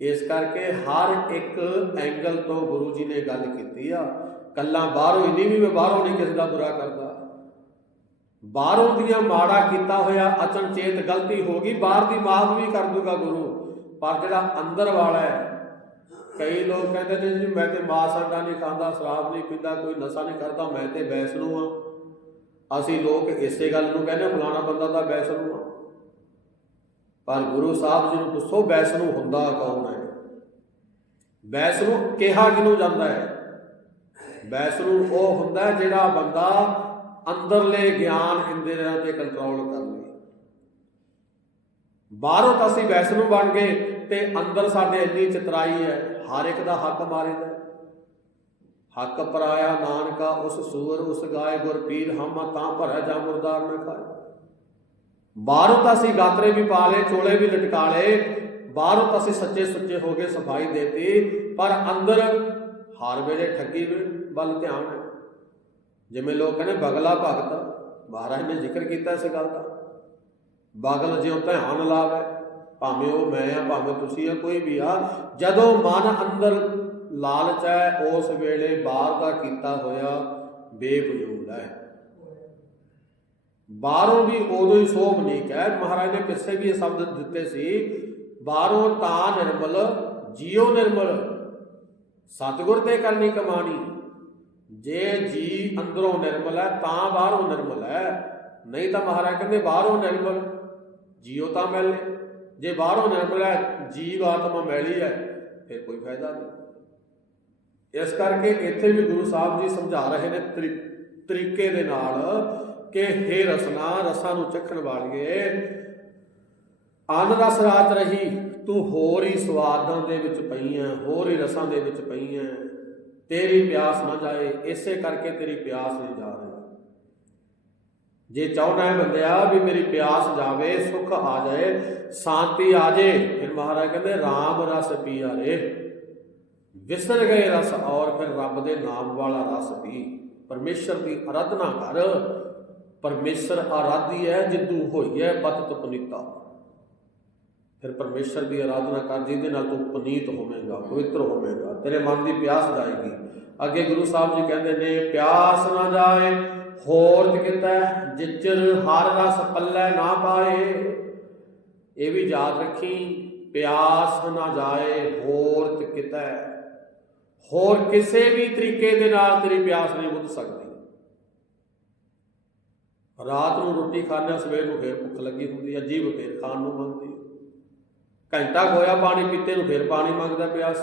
A: ਇਸ ਕਰਕੇ ਹਰ ਇੱਕ ਐਂਗਲ ਤੋਂ ਗੁਰੂ ਜੀ ਨੇ ਗੱਲ ਕੀਤੀ ਆ। ਕੱਲਾ ਬਾਹਰੋਂ ਹੀ ਨਹੀਂ ਵੀ ਮੈਂ ਬਾਹਰੋਂ ਨਹੀਂ ਕਿਸੇ ਦਾ ਬੁਰਾ ਕਰਦਾ। ਬਾਹਰੋਂ ਦੀਆਂ ਮਾੜਾ ਕੀਤਾ ਹੋਇਆ ਅਚਨਚੇਤ ਗਲਤੀ ਹੋ ਗਈ, ਬਾਹਰ ਦੀ ਮਾਫ ਵੀ ਕਰ ਦੂਗਾ ਗੁਰੂ। ਪਰ ਜਿਹੜਾ ਅੰਦਰ ਵਾਲਾ ਹੈ, ਕਈ ਲੋਕ ਕਹਿੰਦੇ ਨੇ ਜੀ, ਮੈਂ ਤੇ ਮਾਸ ਅੰਡਾ ਨਹੀਂ ਖਾਂਦਾ, ਸ਼ਰਾਬ ਨਹੀਂ ਪੀਂਦਾ, ਕੋਈ ਨਸ਼ਾ ਨਹੀਂ ਕਰਦਾ, ਮੈਂ ਤੇ ਬੈਸਣੂ ਆ। ਅਸੀਂ ਲੋਕ ਇਸੇ ਗੱਲ ਨੂੰ ਕਹਿੰਦੇ ਫਲਾਣਾ ਬੰਦਾ ਤਾਂ ਬੈਸਣੂ ਆ। ਪਰ ਗੁਰੂ ਸਾਹਿਬ ਜੀ ਨੂੰ ਪੁੱਛੋ, ਬੈਸਣੂ ਹੁੰਦਾ ਕੌਣ ਹੈ? ਬੈਸਣੂ ਕਿਹਾ ਕਿਨੂੰ ਜਾਂਦਾ ਹੈ? ਬੈਸਣੂ ਉਹ ਹੁੰਦਾ ਜਿਹੜਾ ਬੰਦਾ ਅੰਦਰਲੇ ਗਿਆਨ ਇੰਦਰੀਆਂ ਤੇ ਕੰਟਰੋਲ ਕਰ ਲੇ। ਬਾਹਰੋਂ ਤਾਂ ਅਸੀਂ ਵੈਸਨੂੰ ਬਣ ਗਏ ਤੇ ਅੰਦਰ ਸਾਡੇ ਇੰਨੀ ਚਤਰਾਈ ਹੈ, ਹਰ ਇੱਕ ਦਾ ਹੱਕ ਮਾਰੇਦਾ ਹੱਕ ਪਰਾਇਆ ਨਾਨਕਾ, ਉਸ ਸੂਰ, ਉਸ ਗਾਏ ਗੁਰਪੀਰ, ਹਮਾ ਤਾਂ ਭਰਿਆ ਜਾ ਮੁਰਦਾਰ ਨਾ ਖਾਏ। ਬਾਹਰੋਂ ਤਾਂ ਅਸੀਂ ਗਾਤਰੇ ਵੀ ਪਾ ਲਏ, ਚੋਲੇ ਵੀ ਲਟਕਾ ਲਏ, ਬਾਹਰੋਂ ਤਾਂ ਅਸੀਂ ਸੱਚੇ ਸੁੱਚੇ ਹੋ ਕੇ ਸਫ਼ਾਈ ਦੇਤੀ, ਪਰ ਅੰਦਰ ਹਰ ਵੇਲੇ ਠੱਗੀ ਵੱਲ ਧਿਆਨ ਹੈ। ਜਿਵੇਂ ਲੋਕ ਕਹਿੰਦੇ ਬਗਲਾ ਭਗਤ, ਮਹਾਰਾਜ ਨੇ ਜ਼ਿਕਰ ਕੀਤਾ ਇਸ ਗੱਲ ਦਾ। ਬਗਲ ਜਿਉ ਧਿਆਨ ਲਾਵੇ, ਭਾਵੇਂ ਉਹ ਮੈਂ ਆ, ਭਾਵੇਂ ਤੁਸੀਂ ਆ, ਕੋਈ ਵੀ ਆ, ਜਦੋਂ ਮਨ ਅੰਦਰ ਲਾਲਚ ਹੈ, ਉਸ ਵੇਲੇ ਬਾਹਰ ਦਾ ਕੀਤਾ ਹੋਇਆ ਬੇਫਜ਼ੂਲ ਹੈ। ਬਾਹਰੋਂ ਵੀ ਉਦੋਂ ਹੀ ਸੋਭਨੀਕ ਹੈ ਮਹਾਰਾਜ ਨੇ ਪਿੱਛੇ ਵੀ ਇਹ ਸ਼ਬਦ ਦਿੱਤੇ ਸੀ, ਬਾਹਰੋਂ ਤਾਂ ਨਿਰਮਲ, ਜੀਉ ਨਿਰਮਲ, ਸਤਿਗੁਰ ਤੇ ਕਰਨੀ ਕਮਾਣੀ। ਜੇ ਜੀ ਅੰਦਰੋਂ ਨਿਰਮਲ ਹੈ, ਤਾਂ ਬਾਹਰੋਂ ਨਿਰਮਲ ਹੈ। ਨਹੀਂ ਤਾਂ ਮਹਾਰਾਜ ਕਹਿੰਦੇ ਬਾਹਰੋਂ ਨਿਰਮਲ ਜੀਉ ਤਾਂ ਮਿਲ ਜੇ ਬਾਹਰੋਂ ਨਿਰਮਲ ਹੈ, ਜੀਵ ਆਤਮਾ ਮੈਲੀ ਹੈ ਫਿਰ ਕੋਈ ਫਾਇਦਾ ਨਹੀਂ। ਇਸ ਕਰਕੇ ਇੱਥੇ ਵੀ ਗੁਰੂ ਸਾਹਿਬ ਜੀ ਸਮਝਾ ਰਹੇ ਨੇ ਤਰੀ- ਤਰੀਕੇ ਦੇ ਨਾਲ ਕਿ हे ਰਸਨਾ, ਰਸਾਂ ਨੂੰ ਚੱਖਣ ਵਾਲੀਏ, ਅਨ ਰਸ ਰਾਤ ਰਹੀ, ਤੂੰ ਹੋਰ ਹੀ ਸਵਾਦਾਂ ਦੇ ਵਿੱਚ ਪਈ ਐ ਹੋਰ ਹੀ ਰਸਾਂ ਦੇ ਵਿੱਚ ਪਈ ਐ ਤੇਰੀ ਪਿਆਸ ਨਾ ਜਾਏ, ਇਸੇ ਕਰਕੇ ਤੇਰੀ ਪਿਆਸ ਨਹੀਂ ਜਾ ਰਹੀ। ਜੇ ਚਾਹਣਾ ਹੈ ਬੰਦਿਆ ਵੀ ਮੇਰੀ ਪਿਆਸ ਜਾਵੇ, ਸੁਖ ਆ ਜਾਏ, ਸ਼ਾਂਤੀ ਆ ਜਾਏ ਫਿਰ ਮਹਾਰਾਜ ਕਹਿੰਦੇ RAM ਰਸ ਪੀਆ ਰੇ। ਵਿਸਰ ਗਏ ਰਸ ਔਰ ਫਿਰ ਰੱਬ ਦੇ ਨਾਮ ਵਾਲਾ ਰਸ ਪੀ। ਪਰਮੇਸ਼ਰ ਦੀ ਆਰਾਧਨਾ ਕਰ। ਪਰਮੇਸ਼ਰ ਆਰਾਧੀ ਹੈ, ਜਿੱਦੂ ਹੋਈ ਹੈ ਪਤਿਤ ਪੁਨੀਤਾ ਫਿਰ ਪਰਮੇਸ਼ਰ ਦੀ ਆਰਾਧਨਾ ਕਰ, ਜਿਹਦੇ ਨਾਲ ਤੂੰ ਪੁਨੀਤ ਹੋਵੇਂਗਾ, ਪਵਿੱਤਰ ਹੋਵੇਂਗਾ, ਤੇਰੇ ਮਨ ਦੀ ਪਿਆਸ ਜਾਏਗੀ। ਅੱਗੇ ਗੁਰੂ ਸਾਹਿਬ ਜੀ ਕਹਿੰਦੇ ਨੇ, ਪਿਆਸ ਨਾ ਜਾਏ ਹੋਰਤ ਕਿਤਾ ਜਿਚਰ ਹਰ ਰਸ ਪੱਲੇ ਨਾ ਪਾਏ। ਇਹ ਵੀ ਯਾਦ ਰੱਖੀ, ਪਿਆਸ ਨਾ ਜਾਏ ਹੋਰਤ ਕਿਤਾ ਹੋਰ ਕਿਸੇ ਵੀ ਤਰੀਕੇ ਦੇ ਨਾਲ ਤੇਰੀ ਪਿਆਸ ਨਹੀਂ ਬੁੱਧ ਸਕਦੀ। ਰਾਤ ਨੂੰ ਰੋਟੀ ਖਾਣੇ ਸਵੇਰ ਨੂੰ ਫੇਰ ਭੁੱਖ ਲੱਗੀ ਹੁੰਦੀ ਹੈ ਜੀਭ ਫੇਰ ਖਾਣ ਨੂੰ ਮੰਗ ਘੰਟਾ ਗੋਇਆ ਪਾਣੀ ਪੀਤੇ ਨੂੰ ਫਿਰ ਪਾਣੀ ਮੰਗਦਾ ਪਿਆਸ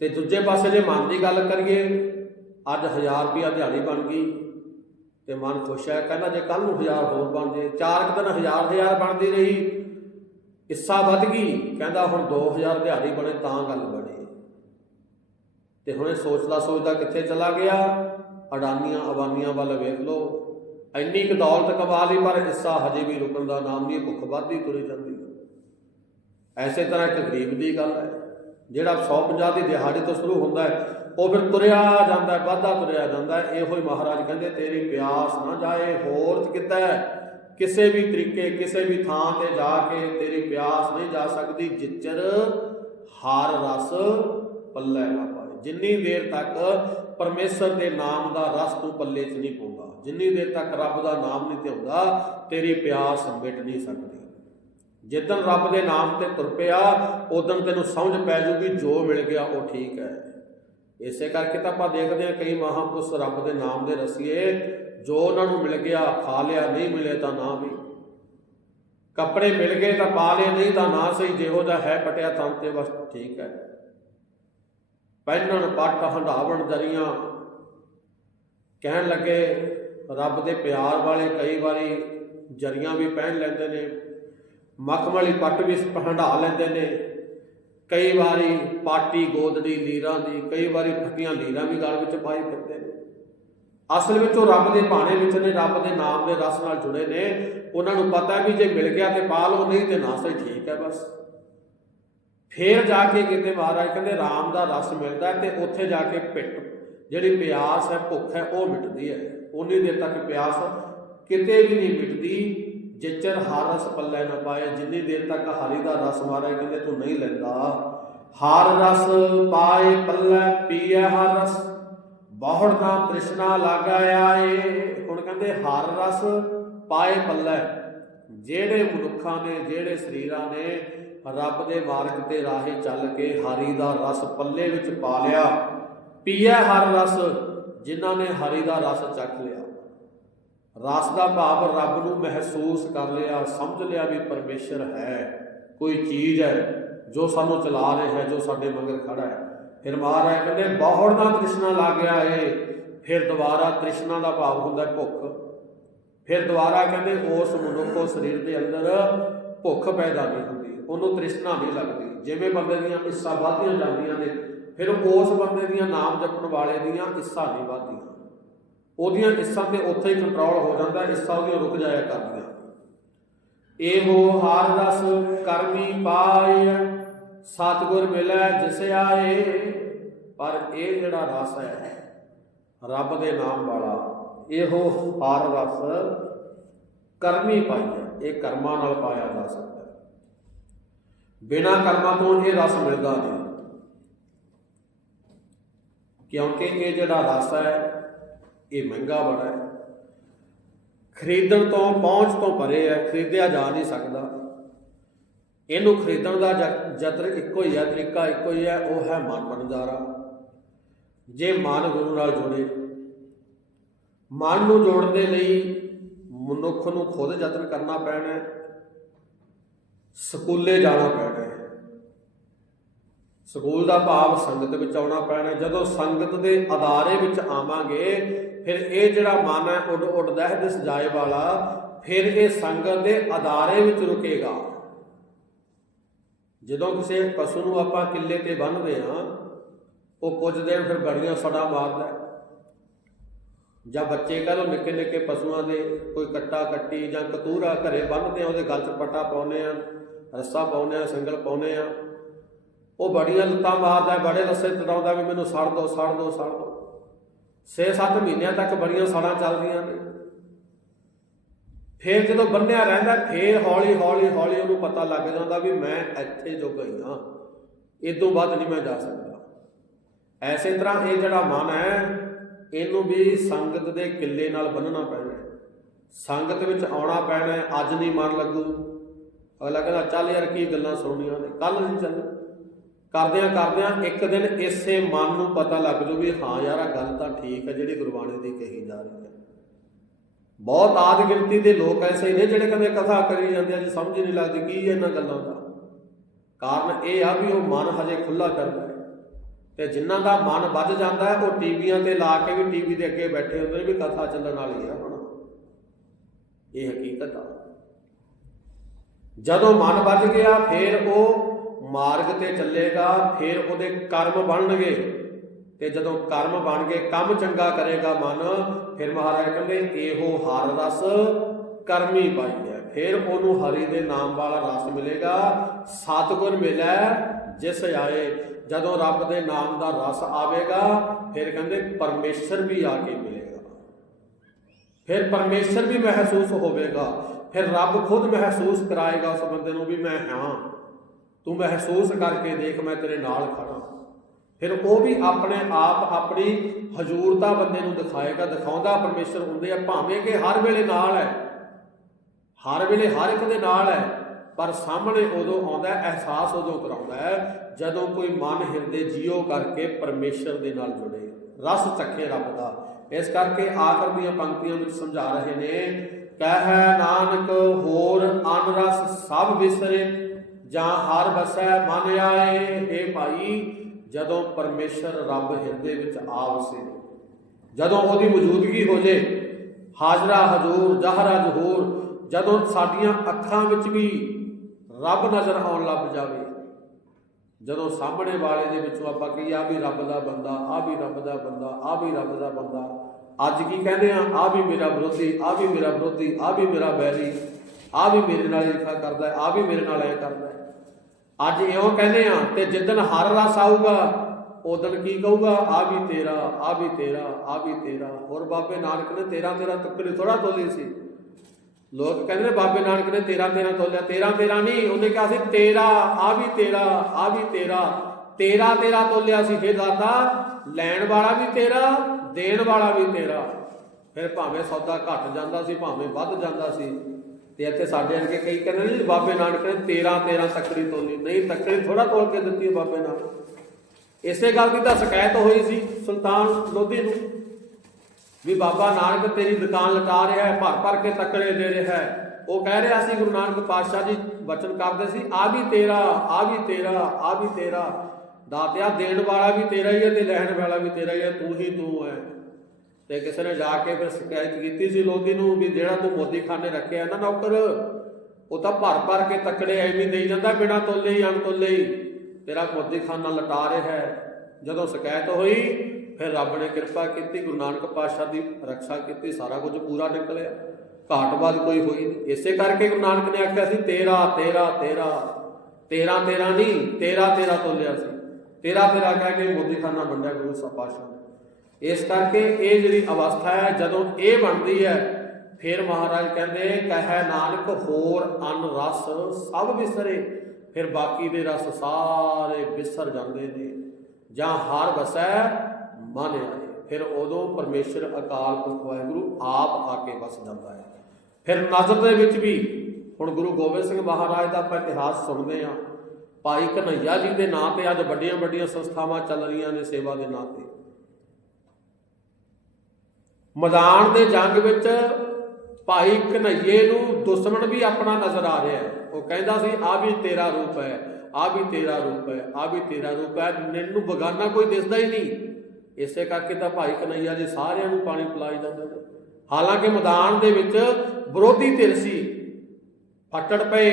A: ਤੇ ਦੂਜੇ ਪਾਸੇ ਜੇ ਮਨ ਦੀ ਗੱਲ ਕਰੀਏ, ਅੱਜ 1000 ਰੁਪਿਆ ਦਿਹਾੜੀ ਬਣ ਗਈ ਤੇ ਮਨ ਖੁਸ਼ ਹੈ, ਕਹਿੰਦਾ ਜੇ ਕੱਲ ਨੂੰ 1000 ਹੋਰ ਬਣ ਜੇ। ਚਾਰ ਕੁ ਦਿਨ 1000 1000 ਬਣਦੀ ਰਹੀ ਹਿੱਸਾ ਵੱਧ ਗਈ, ਕਹਿੰਦਾ ਹੁਣ 2000 ਦਿਹਾੜੀ ਬਣੇ ਤਾਂ ਗੱਲ ਬਣੇ। ਤੇ ਹੁਣ ਇਹ ਸੋਚਦਾ ਸੋਚਦਾ ਕਿੱਥੇ ਚਲਾ ਗਿਆ? ਅਡਾਨੀਆਂ ਅਵਾਨੀਆਂ ਵੱਲ ਵੇਖ ਲੋ ਇੰਨੀ ਕੁ ਦੌਲਤ ਕਮਾ ਲਈ, ਪਰ ਹਿੱਸਾ ਹਜੇ ਵੀ ਰੁਕਣ ਦਾ ਨਾਮ ਨਹੀਂ, ਭੁੱਖ ਵੱਧਦੀ ਤੁਰੇ ਜਾਂਦੀ। ਹੈ ਐਸੇ ਤਰ੍ਹਾਂ ਇੱਕ ਗਰੀਬ ਦੀ ਗੱਲ ਹੈ, ਜਿਹੜਾ 150 ਦੀ ਦਿਹਾੜੀ ਤੋਂ ਸ਼ੁਰੂ ਹੁੰਦਾ ਹੈ, ਉਹ ਫਿਰ ਤੁਰਿਆ ਜਾਂਦਾ ਵਾਧਾ ਤੁਰਿਆ ਜਾਂਦਾ ਇਹੋ ਹੀ ਮਹਾਰਾਜ ਕਹਿੰਦੇ, ਤੇਰੀ ਪਿਆਸ ਨਾ ਜਾਏ, ਹੋਰ ਕਿਤੇ ਕਿਸੇ ਵੀ ਤਰੀਕੇ, ਕਿਸੇ ਵੀ ਥਾਂ ਤੇ ਜਾ ਕੇ ਤੇਰੀ ਪਿਆਸ ਨਹੀਂ ਜਾ ਸਕਦੀ। ਜਿੱਚਰ ਹਾਰ ਰਸ ਪੱਲੇ ਨਾ ਪਾਏ। ਜਿੰਨੀ ਦੇਰ ਤੱਕ ਪਰਮੇਸ਼ਰ ਦੇ ਨਾਮ ਦਾ ਰਸ ਤੂੰ ਪੱਲੇ 'ਚ ਨਹੀਂ ਪਾਉਂਦਾ, ਜਿੰਨੀ ਦੇਰ ਤੱਕ ਰੱਬ ਦਾ ਨਾਮ ਨਹੀਂ ਧਿਆਉਂਦਾ, ਤੇਰੀ ਪਿਆਸ ਮਿਟ ਨਹੀਂ ਸਕਦੀ। ਜਿੱਦਣ ਰੱਬ ਦੇ ਨਾਮ ਤੇ ਤੁਰ ਪਿਆ, ਉਦੋਂ ਤੈਨੂੰ ਸਮਝ ਪੈ ਜੂਗੀ ਜੋ ਮਿਲ ਗਿਆ, ਉਹ ਠੀਕ ਹੈ। ਇਸੇ ਕਰਕੇ ਤਾਂ ਆਪਾਂ ਦੇਖਦੇ ਹਾਂ ਕਈ ਮਹਾਪੁਰਸ਼ ਰੱਬ ਦੇ ਨਾਮ ਦੇ ਰਸੀਏ, ਜੋ ਉਹਨਾਂ ਨੂੰ ਮਿਲ ਗਿਆ, ਖਾ ਲਿਆ, ਨਹੀਂ ਮਿਲੇ ਤਾਂ ਨਾ ਵੀ। ਕੱਪੜੇ ਮਿਲ ਗਏ ਤਾਂ ਪਾ ਲਏ, ਨਹੀਂ ਤਾਂ ਨਾ ਸਹੀ, ਜਿਹੋ ਜਿਹਾ ਹੈ ਪਟਿਆ ਤਾਂ ਤੇ ਬਸ ਠੀਕ ਹੈ। ਪਹਿਨਣ, ਪੱਟ ਹੰਡਾਵਣ ਦਰੀਆਂ ਕਹਿਣ ਲੱਗੇ, ਰੱਬ ਦੇ ਪਿਆਰ ਵਾਲੇ ਕਈ ਵਾਰੀ ਜਰੀਆਂ ਵੀ ਪਹਿਨ ਲੈਂਦੇ ਨੇ। ਮਖਮਲੀ ਪੱਟ ਵੀ ਹੰਡਾ ਲੈਂਦੇ ਨੇ। ਕਈ ਵਾਰੀ ਪਾਟੀ ਗੋਦੜੀ ਲੀਰਾਂ ਦੀ, ਕਈ ਵਾਰੀ ਫੱਟੀਆਂ ਲੀਰਾਂ ਵੀ ਗਲ ਵਿੱਚ ਪਾਈ ਫਿਰਦੇ ਨੇ। ਅਸਲ ਵਿੱਚ ਉਹ ਰੱਬ ਦੇ ਬਾਣੇ ਵਿੱਚ ਨੇ, ਰੱਬ ਦੇ ਨਾਮ ਦੇ ਰਸ ਨਾਲ ਜੁੜੇ ਨੇ। ਉਹਨਾਂ ਨੂੰ ਪਤਾ ਵੀ ਜੇ ਮਿਲ ਗਿਆ ਤੇ ਪਾ ਲਓ, ਨਹੀਂ ਤੇ ਨਾ ਸਹੀ, ਠੀਕ ਹੈ ਬਸ। ਫੇਰ ਜਾ ਕੇ ਕਿਤੇ ਮਹਾਰਾਜ ਕਹਿੰਦੇ, ਰਾਮ ਦਾ ਰਸ ਮਿਲਦਾ ਤੇ ਉੱਥੇ ਜਾ ਕੇ ਪਿੱਟ। ਜਿਹੜੀ ਪਿਆਸ ਹੈ, ਭੁੱਖ ਹੈ, ਉਹ ਮਿਟਦੀ ਹੈ। ਉਨੀ ਦੇਰ ਤੱਕ ਪਿਆਸ ਕਿਤੇ ਵੀ ਨਹੀਂ ਮਿਟਦੀ। ਜੇਚਰ ਹਰ ਰਸ ਪੱਲੇ ਨਾ ਪਾਏ, ਜਿੰਨੀ ਦੇਰ ਤੱਕ ਹਰੀ ਦਾ ਰਸ ਮਹਾਰਾਜ ਕਹਿੰਦੇ ਤੂੰ ਨਹੀਂ ਲੈਂਦਾ। ਹਾਰ ਰਸ ਪਾਏ, ਪੱਲੇ ਪੀਏ ਹਰ ਰਸ। ਬਹੁੜ ਦਾ ਤ੍ਰਿਸ਼ਨਾ ਲਾਗਾ ਆਏ। ਹੁਣ ਕਹਿੰਦੇ ਹਾਰ ਰਸ ਪਾਏ, ਪੱਲੇ। ਜਿਹੜੇ ਮਨੁੱਖਾਂ ਨੇ, ਜਿਹੜੇ ਸਰੀਰਾਂ ਨੇ, ਰੱਬ ਦੇ ਮਾਰਗ ਤੇ ਰਾਹੇ ਚੱਲ ਕੇ ਹਰੀ ਦਾ ਰਸ ਪੱਲੇ ਵਿੱਚ ਪਾ ਲਿਆ। ਪੀਏ ਹਰ ਰਸ, ਜਿਨ੍ਹਾਂ ਨੇ ਹਰੀ ਦਾ ਰਸ ਚੱਖ ਲਿਆ। ਰਸ ਦਾ ਭਾਵ ਰੱਬ ਨੂੰ ਮਹਿਸੂਸ ਕਰ ਲਿਆ, ਸਮਝ ਲਿਆ ਵੀ ਪਰਮੇਸ਼ਰ ਹੈ। ਕੋਈ ਚੀਜ਼ ਹੈ ਜੋ ਸਾਨੂੰ ਚਲਾ ਰਿਹਾ ਹੈ, ਜੋ ਸਾਡੇ ਮਗਰ ਖੜਾ ਹੈ। ਫਿਰ ਮਹਾਰਾਜ ਕਹਿੰਦੇ, ਬਹੁੜ ਦਾ ਤ੍ਰਿਸ਼ਨਾ ਲੱਗ ਗਿਆ ਏ ਫਿਰ ਦੁਬਾਰਾ ਤ੍ਰਿਸ਼ਨਾ ਦਾ ਭਾਵ ਹੁੰਦਾ ਭੁੱਖ। ਫਿਰ ਦੁਬਾਰਾ ਕਹਿੰਦੇ, ਉਸ ਮਨੁੱਖੋ ਸਰੀਰ ਦੇ ਅੰਦਰ ਭੁੱਖ ਪੈਦਾ ਨਹੀਂ ਹੁੰਦੀ, ਉਹਨੂੰ ਤ੍ਰਿਸ਼ਨਾ ਨਹੀਂ ਲੱਗਦੀ। ਜਿਵੇਂ ਬੰਦੇ ਦੀਆਂ ਇੱਛਾ ਵੱਧਦੀਆਂ ਜਾਂਦੀਆਂ ਨੇ, ਫਿਰ ਉਸ ਬੰਦੇ ਦੀਆਂ ਨਾਮ ਜਪਣ ਵਾਲੇ ਦੀਆਂ ਇੱਛਾ ਨਹੀਂ ਵੱਧਦੀਆਂ। ਉਹਦੀਆਂ ਇੱਛਾ ਤੇ ਉੱਥੇ ਹੀ ਕੰਟਰੋਲ ਹੋ ਜਾਂਦਾ ਇੱਛਾ ਉਹਦੀਆਂ ਰੁਕ ਜਾਇਆ ਕਰਦੀਆਂ। ਇਹੋ ਹਰ ਰਸ ਕਰਮੀ ਪਾਇ ਸਤਗੁਰ ਮਿਲੈ ਜਿਸ ਆਏ। ਪਰ ਇਹ ਜਿਹੜਾ ਰਸ ਹੈ, ਰੱਬ ਦੇ ਨਾਮ ਵਾਲਾ, ਇਹੋ ਹਾਰ ਰਸ ਕਰਮੀ ਪਾਈਆ ਇਹ ਕਰਮਾਂ ਨਾਲ ਪਾਇਆ ਜਾ ਸਕਦਾ। ਹੈ ਬਿਨਾਂ ਕਰਮਾਂ ਤੋਂ ਇਹ ਰਸ ਮਿਲਦਾ ਨਹੀਂ। ਕਿਉਂਕਿ ਇਹ ਜਿਹੜਾ ਰਸ ਹੈ ਇਹ ਮਹਿੰਗਾ ਬੜਾ ਹੈ। ਖਰੀਦਣ ਤੋਂ, ਪਹੁੰਚ ਤੋਂ ਪਰੇ ਹੈ, ਖਰੀਦਿਆ ਜਾ ਨਹੀਂ ਸਕਦਾ। ਇਹਨੂੰ ਖਰੀਦਣ ਦਾ ਯਤਨ ਇੱਕੋ ਹੀ ਹੈ, ਤਰੀਕਾ ਇੱਕੋ ਹੀ ਹੈ, ਉਹ ਹੈ ਮਨ ਬਣਜਾਰਾ ਜੇ ਮਨ ਗੁਰੂ ਨਾਲ ਜੁੜੇ, ਮਨ ਨੂੰ ਜੋੜਨ ਦੇ ਲਈ ਮਨੁੱਖ ਨੂੰ ਖੁਦ ਯਤਨ ਕਰਨਾ ਪੈਣਾ ਸਕੂਲੇ ਜਾਣਾ ਪੈਣਾ ਸਕੂਲ ਦਾ ਭਾਵ ਸੰਗਤ ਵਿੱਚ ਆਉਣਾ ਪੈਣਾ। ਜਦੋਂ ਸੰਗਤ ਦੇ ਅਦਾਰੇ ਵਿੱਚ ਆਵਾਂਗੇ, ਫਿਰ ਇਹ ਜਿਹੜਾ ਮਨ ਹੈ, ਉੱਡ ਉੱਡਦਾ ਹੈ ਦਿਸ ਜਾਏ ਵਾਲਾ, ਫਿਰ ਇਹ ਸੰਗਤ ਦੇ ਅਦਾਰੇ ਵਿੱਚ ਰੁਕੇਗਾ। ਜਦੋਂ ਕਿਸੇ ਪਸ਼ੂ ਨੂੰ ਆਪਾਂ ਕਿੱਲੇ ਤੇ ਬੰਨ੍ਹਦੇ ਹਾਂ, ਉਹ ਕੁਝ ਦਿਨ ਫਿਰ ਬੜੀਆਂ ਸੜਾ ਮਾਰਦਾ ਜਾਂ ਬੱਚੇ ਕਹ ਲੋ ਨਿੱਕੇ ਨਿੱਕੇ ਪਸ਼ੂਆਂ ਦੇ ਕੋਈ ਕੱਟਾ ਕੱਟੀ ਜਾਂ ਕਤੂਰਾ ਘਰੇ ਬੰਨ੍ਹਦੇ ਆ ਉਹਦੇ ਗਲ 'ਚ ਪੱਟਾ ਪਾਉਨੇ ਆ ਰੱਸਾ ਪਾਉਨੇ ਆ ਸੰਗਲ ਪਾਉਨੇ ਆ ਉਹ ਬੜੀਆਂ ਲੱਤਾਂ ਮਾਰਦਾ, ਬੜੇ ਲੱਸੇ ਤੜਾਉਂਦਾ ਵੀ ਮੈਨੂੰ ਸੜ ਦੋ ਸੜ ਦੋ ਸੜ ਦੋ। 6-7 ਮਹੀਨਿਆਂ ਤੱਕ ਬੜੀਆਂ ਸੜਾਂ ਚੱਲਦੀਆਂ ਨੇ। ਫੇਰ ਜਦੋਂ ਬੰਨਿਆ ਰਹਿੰਦਾ, ਫੇਰ ਹੌਲੀ ਹੌਲੀ ਹੌਲੀ ਉਹਨੂੰ ਪਤਾ ਲੱਗ ਜਾਂਦਾ ਵੀ ਮੈਂ ਇੱਥੇ ਜੋ ਗਈ ਹਾਂ। ਇਹ ਤੋਂ ਬਾਅਦ ਨਹੀਂ ਮੈਂ ਜਾ ਸਕਦਾ। ਐਸੇ ਤਰ੍ਹਾਂ ਇਹ ਜਿਹੜਾ ਮਨ ਹੈ, ਇਹਨੂੰ ਵੀ ਸੰਗਤ ਦੇ ਕਿੱਲੇ ਨਾਲ ਬੰਨਣਾ ਪੈਣਾ ਸੰਗਤ ਵਿੱਚ ਆਉਣਾ ਪੈਣਾ ਅੱਜ ਨਹੀਂ ਮਨ ਲੱਗੂ। ਅਗਲਾ ਕਹਿੰਦਾ, ਚੱਲ ਯਾਰ ਕੀ ਗੱਲਾਂ ਸੁਣਨੀਆਂ ਨੇ ਕੱਲ ਨਹੀਂ ਚੱਲ ਕਰਦਿਆਂ ਕਰਦਿਆਂ ਇੱਕ ਦਿਨ ਇਸੇ ਮਨ ਨੂੰ ਪਤਾ ਲੱਗ ਜੂ ਵੀ ਹਾਂ ਯਾਰ ਆ ਗੱਲ ਤਾਂ ਠੀਕ ਹੈ ਜਿਹੜੀ ਗੁਰਬਾਣੀ ਦੀ ਕਹੀ ਜਾ ਰਹੀ ਹੈ। ਬਹੁਤ ਆਦ ਗਿਣਤੀ ਦੇ ਲੋਕ ਐਸੇ ਨੇ ਜਿਹੜੇ ਕਹਿੰਦੇ ਕਥਾ ਕਰੀ ਜਾਂਦੇ ਆ, ਜੀ ਸਮਝ ਨਹੀਂ ਲੱਗਦੀ ਕੀ ਇਹਨਾਂ ਗੱਲਾਂ ਦਾ। ਕਾਰਨ ਇਹ ਆ ਵੀ ਉਹ ਮਨ ਹਜੇ ਖੁੱਲਾ ਕਰਦਾ ਹੈ। ਤੇ ਜਿਨ੍ਹਾਂ ਦਾ ਮਨ ਵੱਜ ਜਾਂਦਾ ਹੈ, ਉਹ ਟੀਵੀਆਂ ਤੇ ਲਾ ਕੇ ਵੀ ਟੀਵੀ ਦੇ ਅੱਗੇ ਬੈਠੇ ਹੁੰਦੇ ਨੇ ਵੀ ਕਥਾ ਚੱਲਣ ਵਾਲੀ ਆ ਹੁਣ। ਇਹ ਹਕੀਕਤ ਆ। ਜਦੋਂ ਮਨ ਵੱਜ ਗਿਆ, ਫਿਰ ਉਹ ਮਾਰਗ ਤੇ ਚੱਲੇਗਾ, ਫਿਰ ਉਹਦੇ ਕਰਮ ਬਣਨਗੇ। ਤੇ ਜਦੋਂ ਕਰਮ ਬਣ ਗਏ ਕੰਮ ਚੰਗਾ ਕਰੇਗਾ ਮਨ, ਫਿਰ ਮਹਾਰਾਜ ਕਹਿੰਦੇ, ਇਹੋ ਹਰ ਰਸ ਕਰਮੀ ਪਾਈ ਹੈ। ਫਿਰ ਉਹਨੂੰ ਹਰੀ ਦੇ ਨਾਮ ਵਾਲਾ ਰਸ ਮਿਲੇਗਾ ਸਤਿਗੁਰ ਮਿਲੈ, ਜਿਸ ਆਏ। ਜਦੋਂ ਰੱਬ ਦੇ ਨਾਮ ਦਾ ਰਸ ਆਵੇਗਾ, ਫਿਰ ਕਹਿੰਦੇ, ਪਰਮੇਸ਼ਰ ਵੀ ਆ ਕੇ ਮਿਲੇਗਾ। ਫਿਰ ਪਰਮੇਸ਼ਰ ਵੀ ਮਹਿਸੂਸ ਹੋਵੇਗਾ। ਫਿਰ ਰੱਬ ਖੁਦ ਮਹਿਸੂਸ ਕਰਾਏਗਾ ਉਸ ਬੰਦੇ ਨੂੰ ਵੀ, ਮੈਂ ਹਾਂ। ਤੂੰ ਮਹਿਸੂਸ ਕਰਕੇ ਦੇਖ ਮੈਂ ਤੇਰੇ ਨਾਲ ਖੜਾ ਫਿਰ ਉਹ ਵੀ ਆਪਣੇ ਆਪ ਆਪਣੀ ਹਜ਼ੂਰਤਾ ਬੰਦੇ ਨੂੰ ਦਿਖਾਏਗਾ, ਦਿਖਾਉਂਦਾ ਪਰਮੇਸ਼ਰ ਹੁੰਦੇ ਆ, ਭਾਵੇਂ ਕਿ ਹਰ ਵੇਲੇ ਨਾਲ ਹੈ, ਹਰ ਵੇਲੇ ਹਰ ਇੱਕ ਦੇ ਨਾਲ ਹੈ, ਪਰ ਸਾਹਮਣੇ ਉਦੋਂ ਆਉਂਦਾ ਅਹਿਸਾਸ ਉਦੋਂ ਕਰਾਉਂਦਾ ਹੈ, ਜਦੋਂ ਕੋਈ ਮਨ ਹਿਰਦੇ ਜੀਓ ਕਰਕੇ ਪਰਮੇਸ਼ਰ ਦੇ ਨਾਲ ਜੁੜੇ। ਰਸ ਚੱਖੇ ਰੱਬ ਦਾ। ਇਸ ਕਰਕੇ ਆਖਰ ਦੀਆਂ ਪੰਕਤੀਆਂ ਵਿੱਚ ਸਮਝਾ ਰਹੇ ਨੇ, ਕਹਿ ਨਾਨਕ, ਹੋਰ ਅਨਰਸ ਸਭ ਵਿਸਰੇ ਜਾਂ ਹਰ ਵਸੈ ਮਨ ਆਏ ਏ ਭਾਈ, ਜਦੋਂ ਪਰਮੇਸ਼ਰ ਰੱਬ ਹਿਰਦੇ ਵਿੱਚ ਆ ਵਸੇ ਜਦੋਂ ਉਹਦੀ ਮੌਜੂਦਗੀ ਹੋ ਜੇ, ਹਾਜ਼ਰਾ ਹਜ਼ੂਰ, ਜ਼ਾਹਰਾ ਜ਼ਹੂਰ ਜਦੋਂ ਸਾਡੀਆਂ ਅੱਖਾਂ ਵਿੱਚ ਵੀ ਰੱਬ ਨਜ਼ਰ ਆਉਣ ਲੱਗ ਜਾਵੇ, ਜਦੋਂ ਸਾਹਮਣੇ ਵਾਲੇ ਦੇ ਵਿੱਚੋਂ ਆਪਾਂ ਕਹੀਏ ਆ ਵੀ ਰੱਬ ਦਾ ਬੰਦਾ ਆ ਵੀ ਰੱਬ ਦਾ ਬੰਦਾ ਆ ਵੀ ਰੱਬ ਦਾ ਬੰਦਾ, ਅੱਜ ਕੀ ਕਹਿੰਦੇ ਆ? ਆ ਵੀ ਮੇਰਾ ਵਿਰੋਧੀ ਆ ਵੀ ਮੇਰਾ ਵਿਰੋਧੀ ਆ ਵੀ ਮੇਰਾ ਬੈਰੀ ਆ ਵੀ ਮੇਰੇ ਨਾਲ ਈਰਖਾ ਕਰਦਾ ਹੈ ਆ ਵੀ ਮੇਰੇ ਨਾਲ ਐ ਕਰਦਾ। ਅੱਜ ਇਉਂ ਕਹਿੰਦੇ ਆ ਤੇ ਜਿੱਦਣ ਹਰ ਰਸ ਆਊਗਾ ਉਦੋਂ ਕੀ ਕਹੂਗਾ? ਆ ਵੀ ਤੇਰਾ, ਆ ਵੀ ਤੇਰਾ, ਆ ਵੀ ਤੇਰਾ। ਹੋਰ ਬਾਬੇ ਨਾਨਕ ਨੇ ਤੇਰਾ ਤੇਰਾ ਤੁੱਕੜੀ ਥੋੜਾ ਤੋਲੀ ਸੀ। ਲੋਕ ਕਹਿੰਦੇ ਨੇ ਬਾਬੇ ਨਾਨਕ ਨੇ ਤੇਰਾ ਤੇਰਾ ਤੋਲਿਆ, ਤੇਰਾ ਤੇਰਾ ਨਹੀਂ, ਉਹਨੇ ਕਿਹਾ ਸੀ ਤੇਰਾ, ਆ ਵੀ ਤੇਰਾ, ਆ ਵੀ ਤੇਰਾ। ਤੇਰਾ ਤੇਰਾ ਤੋਲਿਆ ਸੀ, ਫਿਰ ਦਾਦਾ ਲੈਣ ਵਾਲਾ ਵੀ ਤੇਰਾ, ਦੇਣ ਵਾਲਾ ਵੀ ਤੇਰਾ। ਫਿਰ ਭਾਵੇਂ ਸੌਦਾ ਘਟ ਜਾਂਦਾ ਸੀ, ਭਾਵੇਂ ਵੱਧ ਜਾਂਦਾ ਸੀ। ਤੇ ਇੱਥੇ ਸਾਡੇ ਅਰਗੇ ਕਈ ਕਹਿੰਦੇ ਨੇ ਬਾਬੇ ਨਾਨਕ ਨੇ 13 13 ਤੱਕੜੀ ਤੋਲੀ। ਨਹੀਂ, ਤੱਕੜੀ ਥੋੜਾ ਤੋਲ ਕੇ ਦਿੱਤੀ ਹੈ ਬਾਬੇ ਨਾਨਕ। ਇਸੇ ਗੱਲ ਦੀ ਤਾਂ ਸ਼ਿਕਾਇਤ ਹੋਈ ਸੀ ਸੁਲਤਾਨ ਲੋਧੀ ਨੂੰ ਵੀ ਬਾਬਾ ਨਾਨਕ ਤੇਰੀ ਦੁਕਾਨ ਲਟਾ ਰਿਹਾ ਹੈ, ਭਰ ਭਰ ਕੇ ਤੱਕੜੇ ਦੇ ਰਿਹਾ ਹੈ। ਉਹ ਕਹਿ ਰਿਹਾ ਸੀ, ਗੁਰੂ ਨਾਨਕ ਪਾਤਸ਼ਾਹ ਜੀ ਵਚਨ ਕਰਦੇ ਸੀ, ਆ ਵੀ ਤੇਰਾ, ਆ ਵੀ ਤੇਰਾ, ਆ ਵੀ ਤੇਰਾ। ਦਾਤਿਆ ਦੇਣ ਵਾਲਾ ਵੀ ਤੇਰਾ ਹੀ ਹੈ ਤੇ ਲੈਣ ਵਾਲਾ ਵੀ ਤੇਰਾ ਹੀ ਹੈ, ਤੂੰ ਹੀ ਤੂੰ ਹੈ। ਤੇ ਕਿਸੇ ਨੇ ਜਾ ਕੇ ਫਿਰ ਸ਼ਿਕਾਇਤ ਕੀਤੀ ਸੀ ਲੋਧੀ ਨੂੰ ਵੀ ਜਿਹੜਾ ਤੂੰ ਮੋਦੀ ਖਾਨੇ ਰੱਖਿਆ ਨਾ ਨੌਕਰ, ਉਹ ਤਾਂ ਭਰ ਭਰ ਕੇ ਤੱਕੜੇ ਐਵੇਂ ਦੇਈ ਜਾਂਦਾ ਬਿਨਾ ਤੋਲੇ ਹੀ ਅਣਤੋਲੇ ਹੀ ਤੇਰਾ ਮੋਦੀ ਖਾਨਾ ਲਟਾ ਰਿਹਾ ਹੈ। ਜਦੋਂ ਸ਼ਿਕਾਇਤ ਹੋਈ, ਫਿਰ ਰੱਬ ਨੇ ਕਿਰਪਾ ਕੀਤੀ, ਗੁਰੂ ਨਾਨਕ ਪਾਤਸ਼ਾਹ ਦੀ ਰੱਖਿਆ ਕੀਤੀ, ਸਾਰਾ ਕੁਝ ਪੂਰਾ ਨਿਕਲਿਆ। ਘਾਟਬਾਦ ਕੋਈ ਹੋਈ ਨਹੀਂ ਇਸੇ ਕਰਕੇ ਗੁਰੂ ਨਾਨਕ ਨੇ ਆਖਿਆ ਸੀ, ਤੇਰਾ ਤੇਰਾ ਤੇਰਾ ਤੇਰਾ ਤੇਰਾ ਨਹੀਂ, ਤੇਰਾ ਤੇਰਾ ਤੋਲਿਆ ਸੀ। ਤੇਰਾ ਤੇਰਾ ਕਹਿ ਕੇ ਮੋਦੀ ਖਾਨਾ ਵੰਡਿਆ ਗੁਰੂ ਸਾਹਿਬ ਪਾਤਸ਼ਾਹ ਨੇ। ਇਸ ਕਰਕੇ ਇਹ ਜਿਹੜੀ ਅਵਸਥਾ ਹੈ, ਜਦੋਂ ਇਹ ਬਣਦੀ ਹੈ, ਫਿਰ ਮਹਾਰਾਜ ਕਹਿੰਦੇ, ਕਹੈ ਨਾਨਕ ਹੋਰ ਅਨ ਰਸ ਸਭ ਵਿਸਰੇ, ਫਿਰ ਬਾਕੀ ਦੇ ਰਸ ਸਾਰੇ ਵਿਸਰ ਜਾਂਦੇ ਨੇ। ਜਾਂ ਹਰ ਵਸੈ, ਮਨ ਆਏ। ਫਿਰ ਉਦੋਂ ਪਰਮੇਸ਼ਰ ਅਕਾਲ ਪੁਰਖ ਵਾਹਿਗੁਰੂ ਆਪ ਆ ਕੇ ਵਸ ਜਾਂਦਾ ਹੈ। ਫਿਰ ਨਜ਼ਰ ਦੇ ਵਿੱਚ ਵੀ ਹੁਣ ਗੁਰੂ ਗੋਬਿੰਦ ਸਿੰਘ ਮਹਾਰਾਜ ਦਾ ਆਪਾਂ ਇਤਿਹਾਸ ਸੁਣਦੇ ਹਾਂ। ਭਾਈ ਕਨਈਆ ਜੀ ਦੇ ਨਾਂ ਤੇ ਅੱਜ ਵੱਡੀਆਂ ਵੱਡੀਆਂ ਸੰਸਥਾਵਾਂ ਚੱਲ ਰਹੀਆਂ ਨੇ ਸੇਵਾ ਦੇ ਨਾਂ ਤੇ। ਮੈਦਾਨ ਦੇ ਜੰਗ ਵਿੱਚ ਭਾਈ ਕਨਈਏ ਨੂੰ ਦੁਸ਼ਮਣ ਵੀ ਆਪਣਾ ਨਜ਼ਰ ਆ ਰਿਹਾ ਹੈ। ਉਹ ਕਹਿੰਦਾ ਸੀ, ਆ ਵੀ ਤੇਰਾ ਰੂਪ ਹੈ, ਆ ਵੀ ਤੇਰਾ ਰੂਪ ਹੈ, ਆ ਵੀ ਤੇਰਾ ਰੂਪ ਹੈ, ਮੈਨੂੰ ਬਗਾਨਾ ਕੋਈ ਦਿਸਦਾ ਹੀ ਨਹੀਂ। ਇਸੇ ਕਰਕੇ ਤਾਂ ਭਾਈ ਕਨਈਆ ਜੀ ਸਾਰਿਆਂ ਨੂੰ ਪਾਣੀ ਪਿਲਾਈ ਜਾਂਦਾ ਨੇ। ਹਾਲਾਂਕਿ ਮੈਦਾਨ ਦੇ ਵਿੱਚ ਵਿਰੋਧੀ ਧਿਰ ਸੀ, ਫੱਟੜ ਪਏ,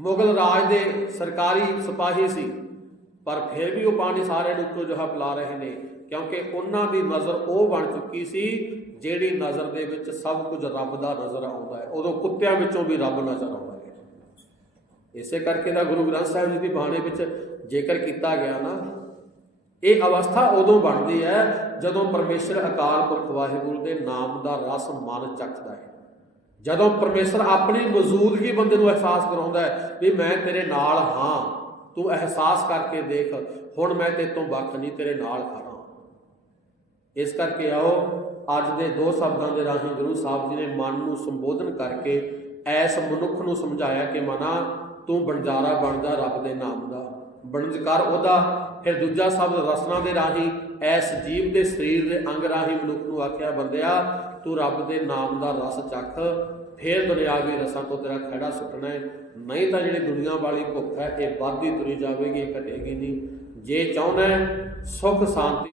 A: ਮੁਗਲ ਰਾਜ ਦੇ ਸਰਕਾਰੀ ਸਿਪਾਹੀ ਸੀ, ਪਰ ਫਿਰ ਵੀ ਉਹ ਪਾਣੀ ਸਾਰਿਆਂ ਨੂੰ ਇੱਕੋ ਜਿਹਾ ਪਿਲਾ ਰਹੇ ਨੇ। ਕਿਉਂਕਿ ਉਹਨਾਂ ਦੀ ਨਜ਼ਰ ਉਹ ਬਣ ਚੁੱਕੀ ਸੀ ਜਿਹੜੀ ਨਜ਼ਰ ਦੇ ਵਿੱਚ ਸਭ ਕੁਝ ਰੱਬ ਦਾ ਨਜ਼ਰ ਆਉਂਦਾ ਹੈ। ਉਦੋਂ ਕੁੱਤਿਆਂ ਵਿੱਚੋਂ ਵੀ ਰੱਬ ਨਜ਼ਰ ਆਉਂਦਾ ਹੈ। ਇਸੇ ਕਰਕੇ ਤਾਂ ਗੁਰੂ ਗ੍ਰੰਥ ਸਾਹਿਬ ਜੀ ਦੀ ਬਾਣੀ ਵਿੱਚ ਜ਼ਿਕਰ ਕੀਤਾ ਗਿਆ ਨਾ, ਇਹ ਅਵਸਥਾ ਉਦੋਂ ਬਣਦੀ ਹੈ ਜਦੋਂ ਪਰਮੇਸ਼ਰ ਅਕਾਲ ਪੁਰਖ ਵਾਹਿਗੁਰੂ ਦੇ ਨਾਮ ਦਾ ਰਸ ਮਨ ਚੱਖਦਾ ਹੈ। ਜਦੋਂ ਪਰਮੇਸ਼ਰ ਆਪਣੀ ਮੌਜੂਦਗੀ ਬੰਦੇ ਨੂੰ ਅਹਿਸਾਸ ਕਰਾਉਂਦਾ ਹੈ ਵੀ ਮੈਂ ਤੇਰੇ ਨਾਲ ਹਾਂ, ਤੂੰ ਅਹਿਸਾਸ ਕਰਕੇ ਦੇਖ, ਹੁਣ ਮੈਂ ਤੇਰੇ ਤੋਂ ਵੱਖ ਨਹੀਂ, ਤੇਰੇ ਨਾਲ ਖੜਾ ਇਸ ਕਰਕੇ ਆਓ, ਅੱਜ ਦੇ ਦੋ ਸ਼ਬਦਾਂ ਦੇ ਰਾਹੀਂ ਗੁਰੂ ਸਾਹਿਬ ਜੀ ਨੇ ਮਨ ਨੂੰ ਸੰਬੋਧਨ ਕਰਕੇ ਐਸ ਮਨੁੱਖ ਨੂੰ ਸਮਝਾਇਆ ਕਿ ਮਨਾ, ਤੂੰ ਬਣਜਾਰਾ ਬਣ ਜਾ ਰੱਬ ਦੇ ਨਾਮ ਦਾ। ਬਣਜਕਾਰ ਉਹਦਾ। ਫਿਰ ਦੂਜਾ ਸ਼ਬਦ ਰਸਨਾ ਦੇ ਰਾਹੀਂ ਐਸ ਜੀਵ ਦੇ ਸਰੀਰ ਦੇ ਅੰਗ ਰਾਹੀਂ ਮਨੁੱਖ ਨੂੰ ਆਖਿਆ, ਬੰਦਿਆ, ਤੂੰ ਰੱਬ ਦੇ ਨਾਮ ਦਾ ਰਸ ਚੱਖ। ਫਿਰ ਦੁਨਿਆਵੀ ਰਸਾਂ ਤੋਂ ਤੇਰਾ ਖੜਾ ਸੁੱਟਣਾ ਹੈ। ਨਹੀਂ ਤਾਂ ਜਿਹੜੀ ਦੁਨੀਆ ਵਾਲੀ ਭੁੱਖ ਹੈ, ਇਹ ਵੱਧਦੀ ਤੁਰੀ ਜਾਵੇਗੀ ਘਟੇਗੀ ਨਹੀਂ। ਜੇ ਚਾਹੁੰਦਾ ਹੈ, ਸੁਖ, ਸ਼ਾਂਤੀ